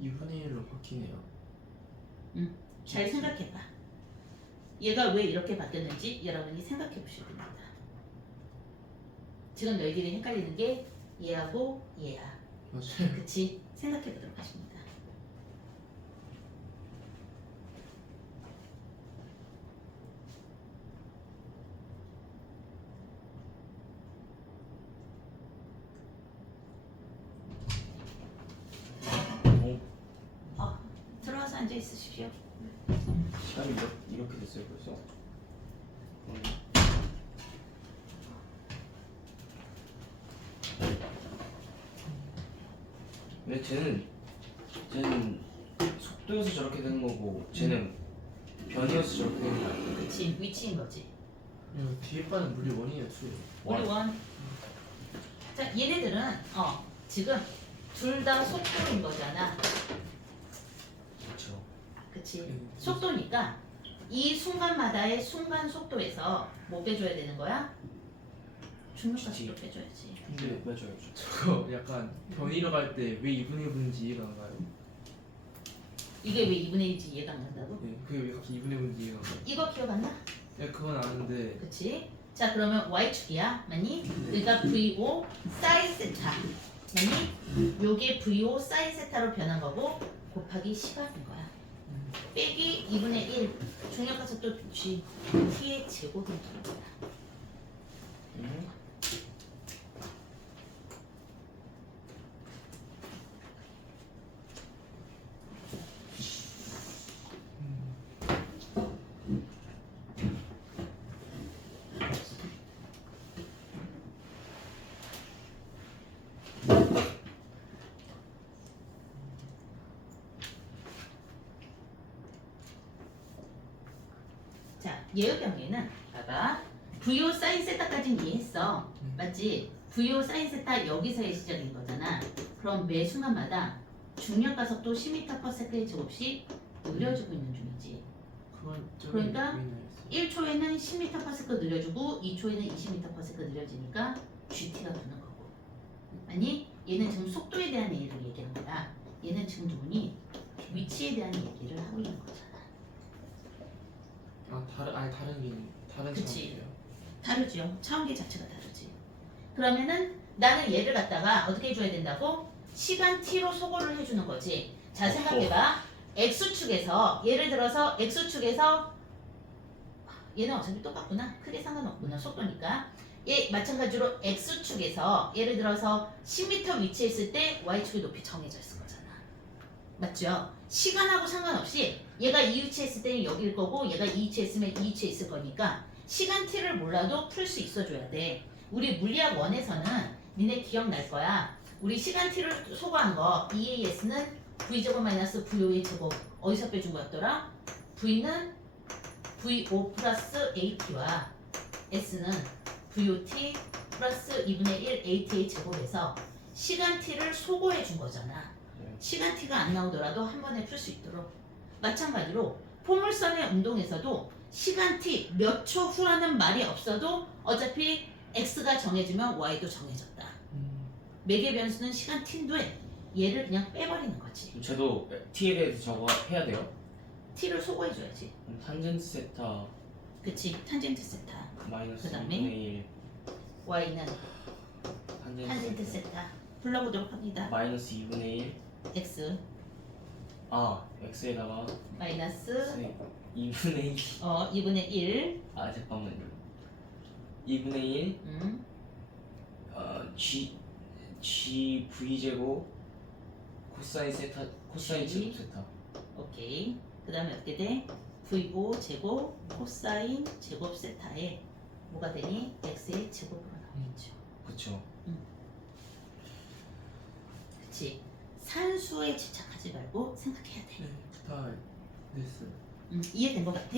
2분의 1로 바뀌네요. 잘 생각해봐. 얘가 왜 이렇게 바뀌었는지 여러분이 생각해 보셔야 됩니다. 지금 너희들이 헷갈리는 게 얘하고 얘야. 맞아요. 그치? 생각해 보도록 하십니다. 들어와서 앉아 있으십시오. 시간이 이렇게 됐어요 벌써? 근데 쟤는 속도여서 저렇게 되는 거고 쟤는 변이여서 저렇게 되는 거 아니에요? 그치? 위치인 거지. 뒤에 빠는 물리 원이에요, 투예요. 우리 원. 자, 얘네들은 지금 둘 다 속도인 거잖아. 그렇죠. 그치? 속도니까 이 순간마다의 순간 속도에서 뭐 빼줘야 되는 거야? 중력가속도 빼줘야지. 근데 빼줘야죠. 저거 약간 변이로 갈 때 왜 2분의 1분인지 이해가 안 가요. 이게 왜 2분의 1인지 이해가 안 간다고? 네, 그게 왜 갑자기 2분의 1분인지 이해가 안 가요. 이거 기억 안 나? 네, 그건 아는데. 그치? 자 그러면 y축이야 맞니? 네. 그러니까 VO 사인 세타 맞니? 요게 VO 사인 세타로 변한 거고 곱하기 시간인 거야 빼기 2분의 1 중력가속도 G T의 제곱인 거야 자, 예의 경우에는 봐봐. VO 사인 세타까지는 이해했어. 맞지? VO 사인 세타 여기서의 시작인 거잖아. 그럼 매 순간마다 중력 가속도 10m/s의 제곱씩 늘려주고 있는 중이지. 그건 좀 그러니까 보이나요? 1초에는 10m/s 늘려주고 2초에는 20m/s 늘려지니까 GT가 붙는 거고. 아니, 얘는 지금 속도에 대한 얘기를 얘기하는 거야. 얘는 지금 누구니? 위치에 대한 얘기를 하고 있는 거잖아. 아 다른 게 다른 그치. 차원이에요. 다르죠. 차원계 자체가 다르지. 그러면은 나는 얘를 갖다가 어떻게 해줘야 된다고? 시간 t로 소거를 해주는 거지. 자 생각해봐. x축에서 예를 들어서 x축에서 얘는 어차피 똑같구나. 크게 상관없구나. 속도니까. 얘 마찬가지로 x축에서 예를 들어서 10m 위치에 있을 때 y축의 높이 정해져 있을 거잖아. 맞죠? 시간하고 상관없이 얘가 이 위치에 있을 때는 여기일 거고 얘가 이 위치에 있으면 이 위치에 있을 거니까 시간 t를 몰라도 풀 수 있어줘야 돼. 우리 물리학 1에서는 니네 기억날 거야. 우리 시간 t를 소거한 거 EAS는 V제곱 마이너스 VO의 제곱 어디서 빼준 거였더라? V는 VO 플러스 AT와 S는 VOT 플러스 2분의 1 AT의 제곱에서 시간 t를 소거해 준 거잖아. 시간 t가 안 나오더라도 한 번에 풀 수 있도록. 마찬가지로 포물선의 운동에서도 시간 t 몇 초 후라는 말이 없어도 어차피 x가 정해지면 y도 정해졌다. 매개 변수는 시간 t인데 얘를 그냥 빼버리는 거지. 그럼 쟤도 t에 대해서 저거 해야 돼요? t를 소거해줘야지. 그럼 탄젠트 세타 그치? 탄젠트 세타. 마이너스 그다음에 2분의 1 y는 탄젠트, 탄젠트 세타. 불러보도록 합니다. 마이너스 2분의 1 x x에다가 마이너스 2분의 1 2분의 1 잠깐만요 2분의 1 g v제곱 코사인 세타 코사인 G. 제곱 세타 오케이. 그 다음에 어떻게 돼? VO 제곱 코사인 제곱 세타에 뭐가 되니? x의 제곱으로 나오겠죠. 그쵸. 그치? 산수에 집착하지 말고 생각해야 돼. 네, 다 됐어요. 이해된 것 같아?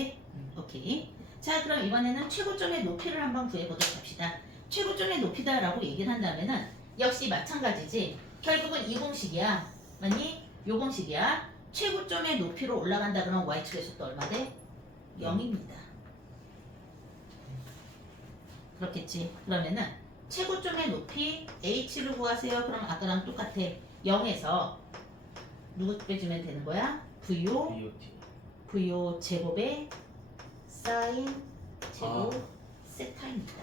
오케이. 자 그럼 이번에는 최고점의 높이를 한번 구해보도록 합시다. 최고점의 높이다라고 얘기를 한다면은 역시 마찬가지지. 결국은 이 공식이야. 맞니? 요 공식이야. 최고점의 높이로 올라간다 그러면 y축의 속도 얼마 돼? 0입니다. 그렇겠지. 그러면은 최고점의 높이 h를 구하세요. 그럼 아까랑 똑같아. 0에서 누구 빼주면 되는 거야? VO VOT VO 제곱에 사인 제곱 세타입니다.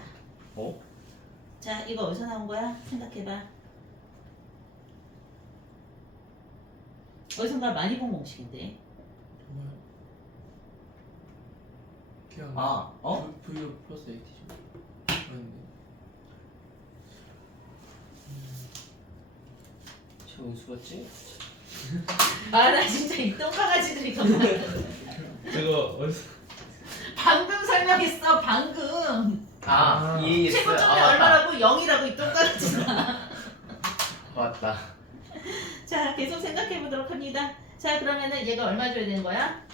자 이거 어디서 나온 거야? 생각해봐. 어디선가 많이 본 공식인데. 정말 기억 VO 플러스 AT죠. 그런데 제 원수였지? 아 나 진짜 이 똥강아지들이 정말 제가 어디서 방금 설명했어 방금. 이해했어요. 최고점이 얼마라고 0이라고 이 똥강아지가. 맞다. 자 계속 생각해 보도록 합니다. 자 그러면은 얘가 얼마 줘야 되는 거야?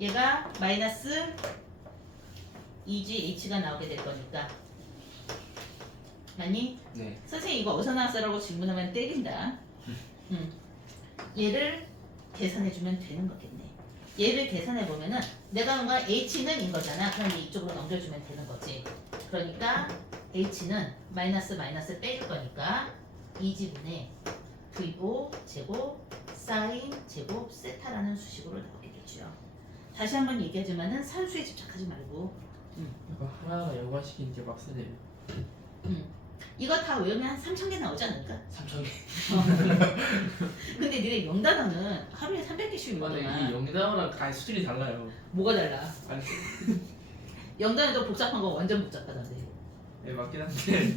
얘가 마이너스 2GH가 나오게 될 거니까. 맞니? 네. 선생님 이거 어디서 나왔어라고 질문하면 때린다. 얘를 계산해주면 되는 거겠네. 얘를 계산해보면은 내가 뭔가 H는 인 거잖아. 그럼 이쪽으로 넘겨주면 되는 거지. 그러니까 H는 마이너스 마이너스 빼줄 거니까 2지분의 VO 제곱 사인 제곱 세타라는 수식으로 나오게 되죠. 다시 한번 얘기하지만은 산수에 집착하지 말고 약간 하나하나 연관시킨 게 막사네. 이거 다 외우면 한 3,000개 나오지 않을까? 3,000개. 근데 니네 영단어는 하루에 300개씩 아니 이 외우잖아. 영단어랑 아예 수준이 달라요. 뭐가 달라? 아니 영단어도 복잡한 거 완전 복잡하던데. 네, 맞긴 한데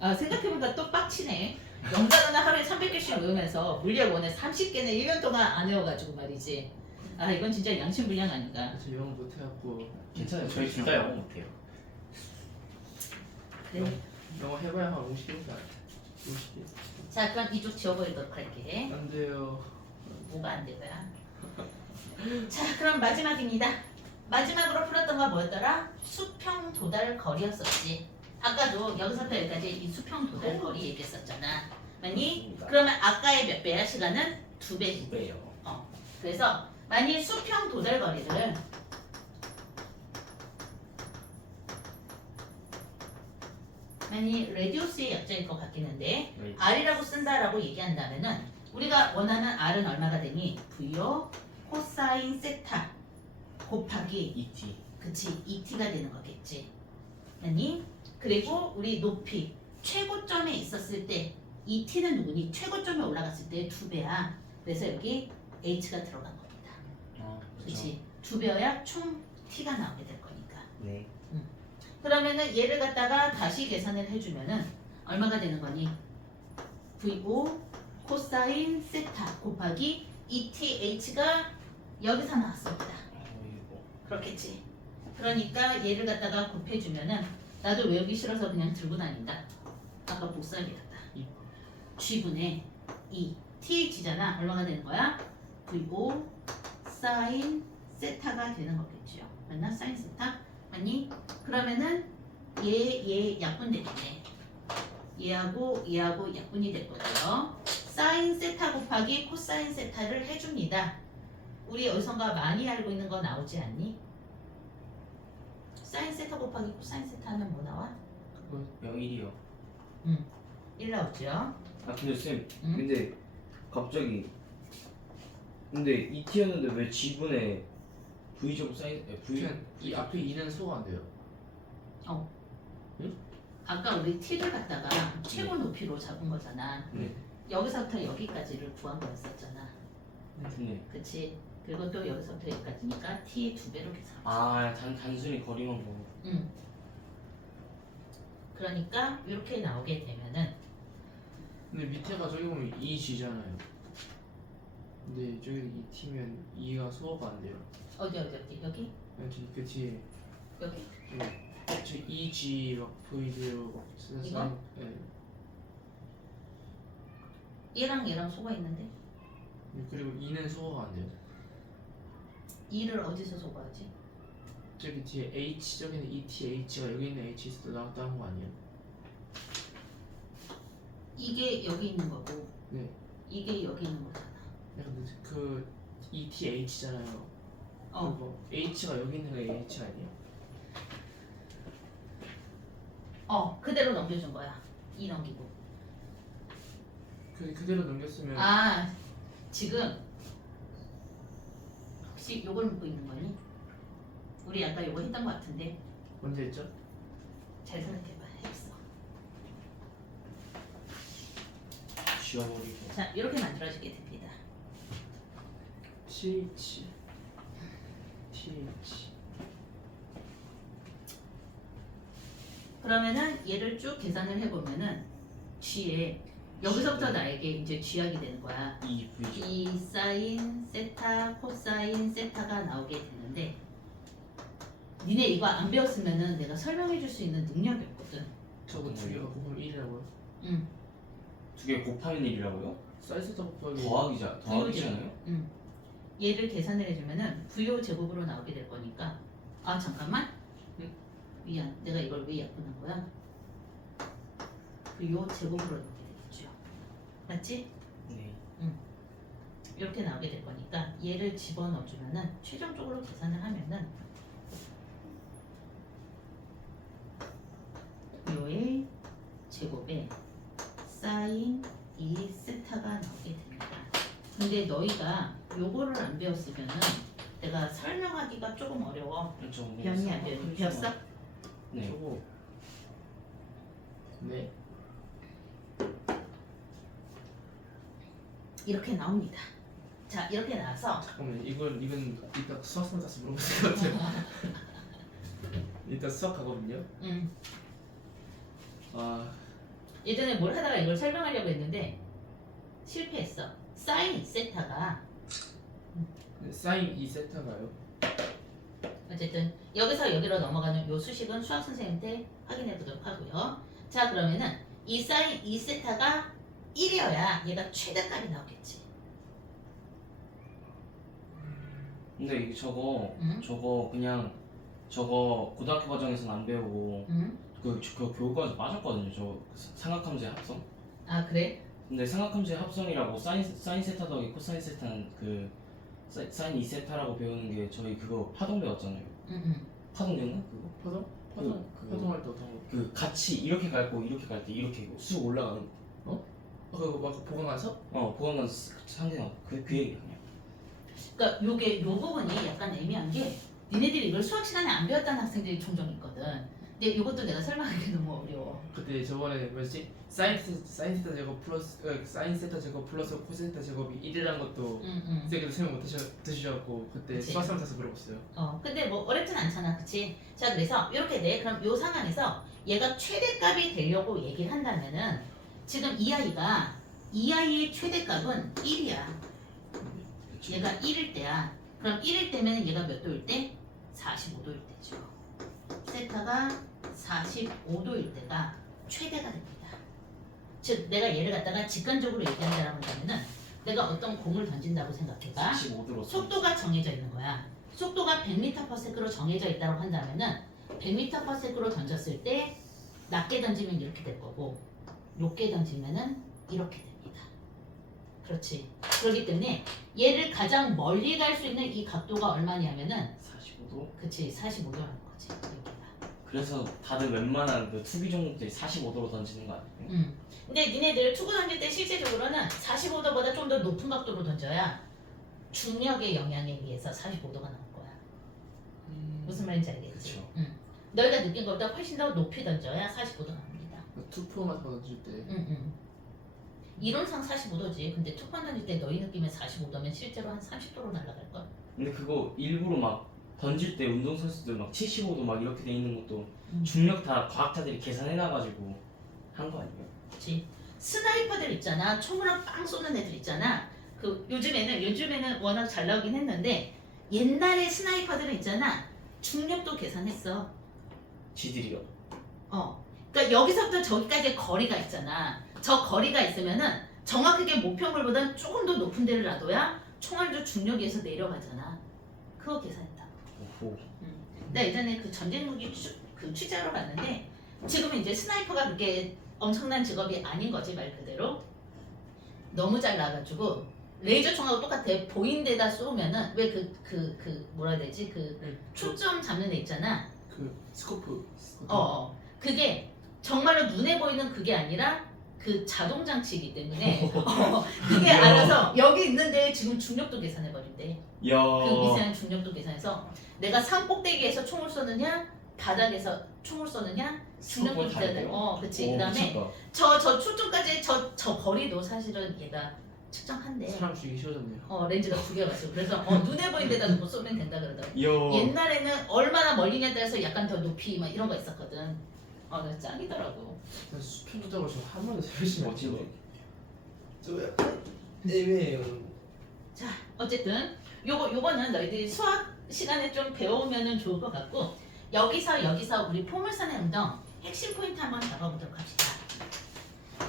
아 생각해보니까 또 빡치네. 영단어는 하루에 300개씩 외우면서 물리학 원에 30개는 1년 동안 안 외워가지고 말이지. 아 이건 진짜 양심불량 아닌가. 저 영어 못해갖고 괜찮아요. 저희 둘 다 영어 못해요. 네. 영어 해봐야 한 50개밖에 안 돼. 50개. 자 그럼 이쪽 지워버리도록 할게. 안 돼요. 뭐가 안 되고요. 자 그럼 마지막입니다. 마지막으로 풀었던 거 뭐였더라? 수평 도달 거리였었지. 아까도 여기서부터 여기까지 이 수평 도달 거리 얘기했었잖아. 맞니? 맞습니다. 그러면 아까의 몇 배야? 시간은 2배지. 2배요. 그래서 만일 수평 도달 거리를 만일 레디우스의 약자일 것 같겠는데 네. R이라고 쓴다라고 얘기한다면은 우리가 원하는 R은 얼마가 되니? V요 코사인 세타 곱하기 ET. 그치 2t가 되는 거겠지. 아니 그리고 우리 높이 최고점에 있었을 때 2t는 누구니? 최고점에 올라갔을 때 2배야. 그래서 여기 h가 들어간 겁니다. 그렇죠. 그치 2배여야 총 t가 나오게 될 거니까. 네. 그러면은 얘를 갖다가 다시 계산을 해주면은 얼마가 되는 거니? V5 코사인 세타 곱하기 2th가 여기서 나왔습니다. 이거. 그렇겠지. 그러니까 얘를 갖다가 곱해주면은 나도 외우기 싫어서 그냥 들고 다닌다. 아까 복사해야겠다. G분의 2 TH잖아. 얼마가 되는 거야? V5 사인 세타가 되는 거겠지요. 맞나? 사인 세타? 아니? 그러면은 얘 약분 되겠네. 얘하고 약분이 될 거고요. 사인 세타 곱하기 코사인 세타를 해줍니다. 우리 어디선가 많이 알고 있는 거 나오지 않니? 사인 세타 곱하기 코사인 세타 하면 뭐 나와? 그거 0일이요. 1 나오죠? 아 근데 쌤, 응? 근데 갑자기 근데 ET였는데 왜 G분의 V 제곱 사인 V 그냥 이 앞에 2는 소화 안 돼요. 아까 우리 t를 갖다가 최고 높이로 잡은 거잖아. 네. 여기서부터 여기까지를 구한 거였었잖아. 네. 그치? 그리고 또 여기서부터 여기까지니까 t의 2배로 계산. 단순히 거리만 보고. 응. 그러니까 이렇게 나오게 되면은 근데 밑에가 저기 보면 2G잖아요. 근데 저기 2T면 2가 소화가 안 돼요. 어디 여기? 아니 저기 그 뒤에 여기? 저 2G 막 보이고요. 막 이거? 네. 얘랑 소가 있는데 그리고 2는 소화가 안 돼요. 2를 어디서 소가하지? 저기 뒤에 H 저기는 ETH가 여기 있는 H 있을 때 나왔다는 거 아니에요? 이게 여기 있는 거고 네. 이게 여기 있는 거잖아. 근데 그 ETH잖아요. 그거 H가 여기 있는 게 H 아니에요? 그대로 넘겨준 거야. 2 넘기고. 그대로 넘겼으면 아 지금 혹시 요걸 묻고 있는 거니? 우리 아까 요거 했던 거 같은데 언제 했죠? 잘 생각해봐. 했어. 지워버리고. 자 이렇게 만들어지게 됩니다. TH 그러면은 얘를 쭉 계산을 해보면은 G에 여기서부터 나에게 이제 G하게 되는 거야. E V 제곱. 이 사인 세타 코사인 세타가 나오게 되는데 니네 이거 안 배웠으면은 내가 설명해 줄 수 있는 능력이 없거든. 저거 두 개가 곱하면 1이라고요? 응. 두 개 곱하면 1이라고요? 사이즈 다 곱하기 더하기잖아요. 응. 얘를 계산을 해주면은 VO 제곱으로 나오게 될 거니까 아 잠깐만. 미안. 내가 이걸 왜 약분한 거야? VO 제곱으로 나오게 되겠죠. 맞지? 네. 이렇게 나오게 될 거니까 얘를 집어넣어주면은 최종적으로 계산을 하면은 요의 제곱에 사인 2 세타가 나오게 됩니다. 근데 너희가 요거를 안 배웠으면은 내가 설명하기가 조금 어려워. 좀 변이 안 변이. 배웠어? 네. 저거 네. 이렇게 나옵니다. 자, 이렇게 나와서 잠깐만 이건 이따 수학 선생님한테 물어보실 것 같아요. 이따 수학 가거든요. 아 예전에 뭘 하다가 이걸 설명하려고 했는데 실패했어. 사인 세타가 사인 2세타가요. 어쨌든 여기서 여기로 넘어가는 요 수식은 수학 선생님한테 확인해 보도록 하고요. 자, 그러면은 이 사인 2세타가 1이어야 얘가 최대값이 나오겠지. 근데 이게 저거 응? 저거 그냥 저거 고등학교 과정에서는 안 배우고 응? 그 교육과에서 빠졌거든요. 저 삼각함수의 합성. 아, 그래? 근데 삼각함수의 합성이라고 사인 세타 더하기 코사인 세타는 그 사인 2세타라고 배우는 게 저희 그거 파동 배웠잖아요. 응. 파동이었나 그거? 파동? 그거. 파동할 때 어떤 거? 그 같이 이렇게 갈고 이렇게 갈 때 이렇게 쑥 올라가는 거. 그거 막 보강해서? 보강관 상대가 그 얘기야 그냥. 그러니까 요게 요 부분이 약간 애매한 게 니네들이 이걸 수학 시간에 안 배웠다는 학생들이 종종 있거든. 근데 이것도 내가 설명하기 너무 어려워. 그때 저번에 뭐지? 사인 세타 제곱 플러스 사인 세타 제곱 플러스 코세타 제곱이 1이라는 것도 응. 선생님도 설명 못 드셔갖고 그때 그치. 수학 선생님한테 물어봤어요. 근데 뭐 어렵진 않잖아, 그치? 자, 그래서 이렇게 돼. 그럼 요 상황에서 얘가 최대값이 되려고 얘기를 한다면은 지금 이 아이의 최대값은 1이야. 그쵸. 얘가 1일 때야. 그럼 1일 때면 얘가 몇 도일 때? 45도일 때죠. 세타가 45도일 때가 최대가 됩니다. 즉 내가 얘를 갖다가 직관적으로 얘기한다라고 한다면은 내가 어떤 공을 던진다고 생각해봐. 45도로 속도가 정해져 있는 거야. 속도가 100m/s로 정해져 있다고 한다면은 100m/s로 던졌을 때 낮게 던지면 이렇게 될 거고 높게 던지면은 이렇게 됩니다. 그렇지. 그렇기 때문에 얘를 가장 멀리 갈 수 있는 이 각도가 얼마냐면은 45도. 그치 45도라는 거지. 여기가. 그래서 다들 웬만한 그 투기 종목들이 45도로 던지는 거 아니에요? 근데 니네들 투구 던질 때 실제적으로는 45도보다 좀 더 높은 각도로 던져야 중력의 영향에 의해서 45도가 나올 거야. 무슨 말인지 알겠지? 그쵸. 너희가 느낀 것보다 훨씬 더 높이 던져야 45도 나옵니다. 투표 같은 거 던질 때 이론상 45도지. 근데 투판 던질 때 너희 느낌에 45도면 실제로 한 30도로 날아갈 걸. 근데 그거 일부러 막 던질 때 운동선수들 막 75도 막 이렇게 돼 있는 것도 음. 중력 다 과학자들이 계산해놔가지고 한 거 아니에요? 그렇지. 스나이퍼들 있잖아. 총으로 빵 쏘는 애들 있잖아. 그 요즘에는 워낙 잘 나오긴 했는데 옛날에 스나이퍼들은 있잖아. 중력도 계산했어. 지들이요. 그러니까 여기서부터 저기까지의 거리가 있잖아. 저 거리가 있으면은 정확하게 목표물보다 조금 더 높은 데를 놔둬야 총알도 중력에서 내려가잖아. 그거 계산했다. 오호. 나 예전에 그 전쟁 무기 그 취재하러 갔는데 지금은 이제 스나이퍼가 그렇게 엄청난 직업이 아닌 거지 말 그대로. 너무 잘 나가지고 레이저 총하고 똑같아. 보인 데다 쏘면은 왜 그 뭐라 해야 되지? 그 초점 잡는 애 있잖아. 그 스코프. 그게 정말로 눈에 보이는 그게 아니라 그 자동 장치이기 때문에 그게 알아서 여기 있는데 지금 중력도 계산해 버린대. 야. 그 미세한 중력도 계산해서 내가 산 꼭대기에서 총을 쏘느냐 바닥에서 총을 쏘느냐 중력도 계산해. 그치. 그다음에 저 초점까지 저 거리도 사실은 얘가 측정한대. 사람 죽이기 쉬워졌네요. 렌즈가 두 개가 있어. 그래서 눈에 보이는 데다 놓고 쏘면 된다 그러더라고. 야. 옛날에는 얼마나 멀리냐에 따라서 약간 더 높이 막 이런 거 있었거든. 나 짱이더라고. 수평 조작을 저한 번에 열심히 멋지네. 저 약간 애매해요. 자, 어쨌든 요거는 너희들이 수학 시간에 좀 배우면은 좋을 것 같고 여기서 우리 포물선의 운동 핵심 포인트 한번 잡아보도록 합시다.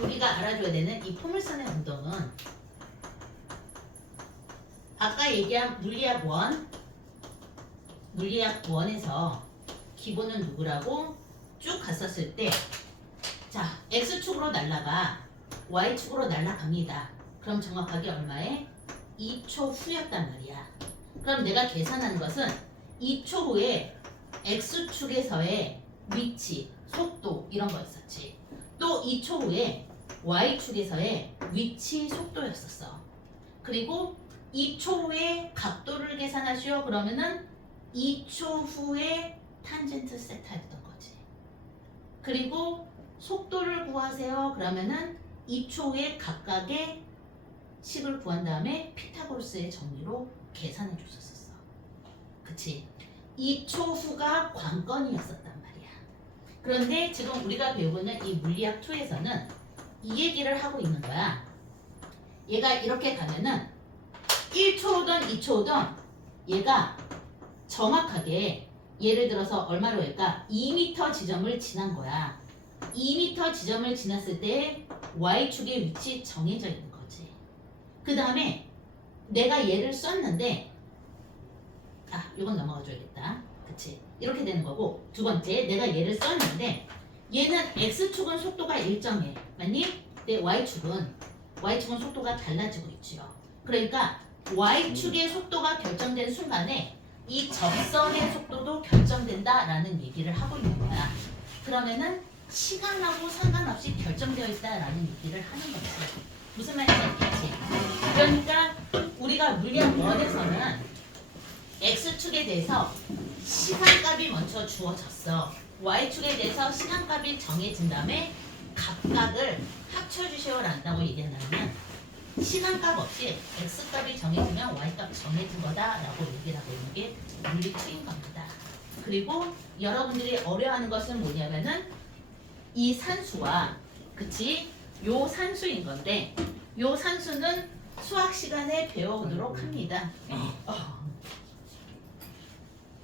우리가 알아줘야 되는 이 포물선의 운동은 아까 얘기한 물리학 1에서 기본은 누구라고 쭉 갔었을 때 자, X축으로 날아가 Y축으로 날아갑니다. 그럼 정확하게 얼마에? 2초 후였단 말이야. 그럼 내가 계산하는 것은 2초 후에 X축에서의 위치, 속도 이런 거 있었지. 또 2초 후에 Y축에서의 위치, 속도였었어. 그리고 2초 후에 각도를 계산하시오. 그러면은 2초 후에 탄젠트 세타였던 거지. 그리고 속도를 구하세요. 그러면은 2초 후에 각각의 식을 구한 다음에 피타고라스의 정리로 계산해 줬었어. 그치? 2초 후가 관건이었었단 말이야. 그런데 지금 우리가 배우고 있는 이 물리학 2에서는 이 얘기를 하고 있는 거야. 얘가 이렇게 가면은 1초든 2초든 얘가 정확하게 예를 들어서 얼마로 할까? 2m 지점을 지난 거야. 2m 지점을 지났을 때 y축의 위치 정해져 있는 거지. 그 다음에 내가 얘를 썼는데 이건 넘어가 줘야겠다. 그치? 이렇게 되는 거고, 두 번째 내가 얘를 썼는데 얘는 x축은 속도가 일정해. 맞니? 근데 y축은 속도가 달라지고 있지요. 그러니까 y축의 속도가 결정된 순간에 이 접선의 속도도 결정된다라는 얘기를 하고 있는 거야. 그러면은 시간하고 상관없이 결정되어 있다라는 얘기를 하는 거지. 무슨 말인지 알겠지? 그러니까 우리가 물리학 1에서는 x축에 대해서 시간값이 먼저 주어졌어. y축에 대해서 시간값이 정해진 다음에 각각을 합쳐주시오란다고 얘기한다면 시간값 없이 x값이 정해지면 y값 정해진 거다라고 얘기를 하고 있는 게 물리 2인 겁니다. 그리고 여러분들이 어려워하는 것은 뭐냐면은 이 산수와 그치? 요 산수인 건데 요 산수는 수학 시간에 배워보도록 합니다.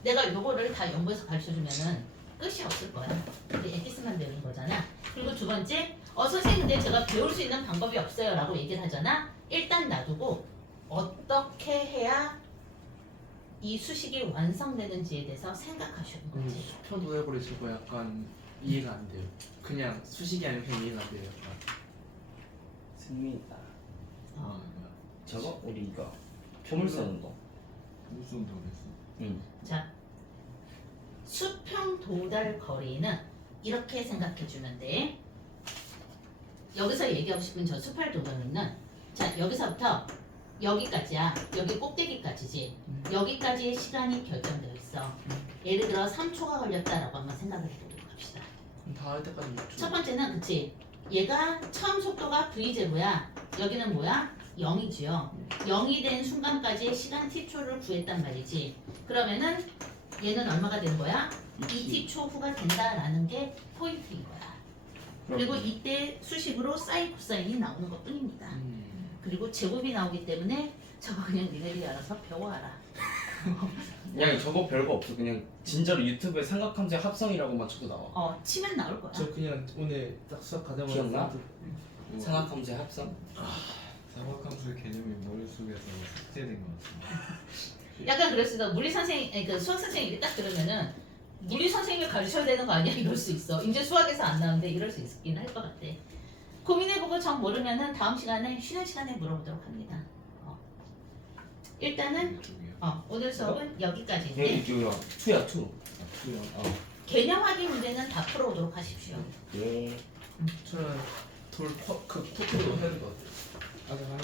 내가 요거를 다 연구해서 가르쳐주면은 끝이 없을 거야. 우리 엑기스만 배우는 거잖아. 그리고 두 번째, 선생님 근데 제가 배울 수 있는 방법이 없어요 라고 얘기를 하잖아. 일단 놔두고 어떻게 해야 이 수식이 완성되는지에 대해서 생각하시는 거지. 수평 해버리시고 약간 이해가 안 돼요. 그냥 수식이 아니면 그냥 이해가 안 돼요. 약간. 승민이다. 어. 저거 우리 이거 포물선 운동. 무슨 운동을 했어? 응. 자, 수평 도달 거리는 이렇게 생각해 주면 돼. 여기서 얘기하고 싶은 저 수평 도달은 자 여기서부터 여기까지야. 여기 꼭대기까지지. 여기까지의 시간이 결정되어 있어. 예를 들어 3초가 걸렸다라고 한번 생각을 해보도록 합시다. 그럼 다 할 때까지 6초. 첫 번째는 그치. 얘가 처음 속도가 v0야. 여기는 뭐야? 0이지요. 0이 된 순간까지의 시간 t초를 구했단 말이지. 그러면은 얘는 얼마가 된 거야? 2t초 후가 된다라는 게 포인트인 거야. 그리고 이때 수식으로 사인 코사인이 나오는 것 뿐입니다. 그리고 제곱이 나오기 때문에 저거 그냥 니네들이 알아서 배워와라. 그냥 저거 별거 없어. 그냥 진짜로 유튜브에 삼각함수의 합성이라고만 쳐도 나와. 치면 나올 거야. 저 그냥 오늘 딱 수학 가자마자 기억나? 삼각함수의 합성? 삼각함수의 개념이 머릿속에서 삭제된 것 같아. 약간 그랬어. 물리 선생님, 아니, 그 수학 선생님이 딱 들으면은 물리 선생님을 가르쳐야 되는 거 아니야? 이럴 수 있어. 이제 수학에서 안 나오는데 이럴 수 있긴 할 것 같아. 고민해보고 정 모르면은 다음 시간에 쉬는 시간에 물어보도록 합니다. 일단은 이쪽이요. 오늘 수업은 네, 여기까지인데 이거야. 투야 투. 개념 확인 문제는 다 풀어오도록 하십시오. 예. 저는 돌 토크도 해야 될 것 같아요. 아직 하는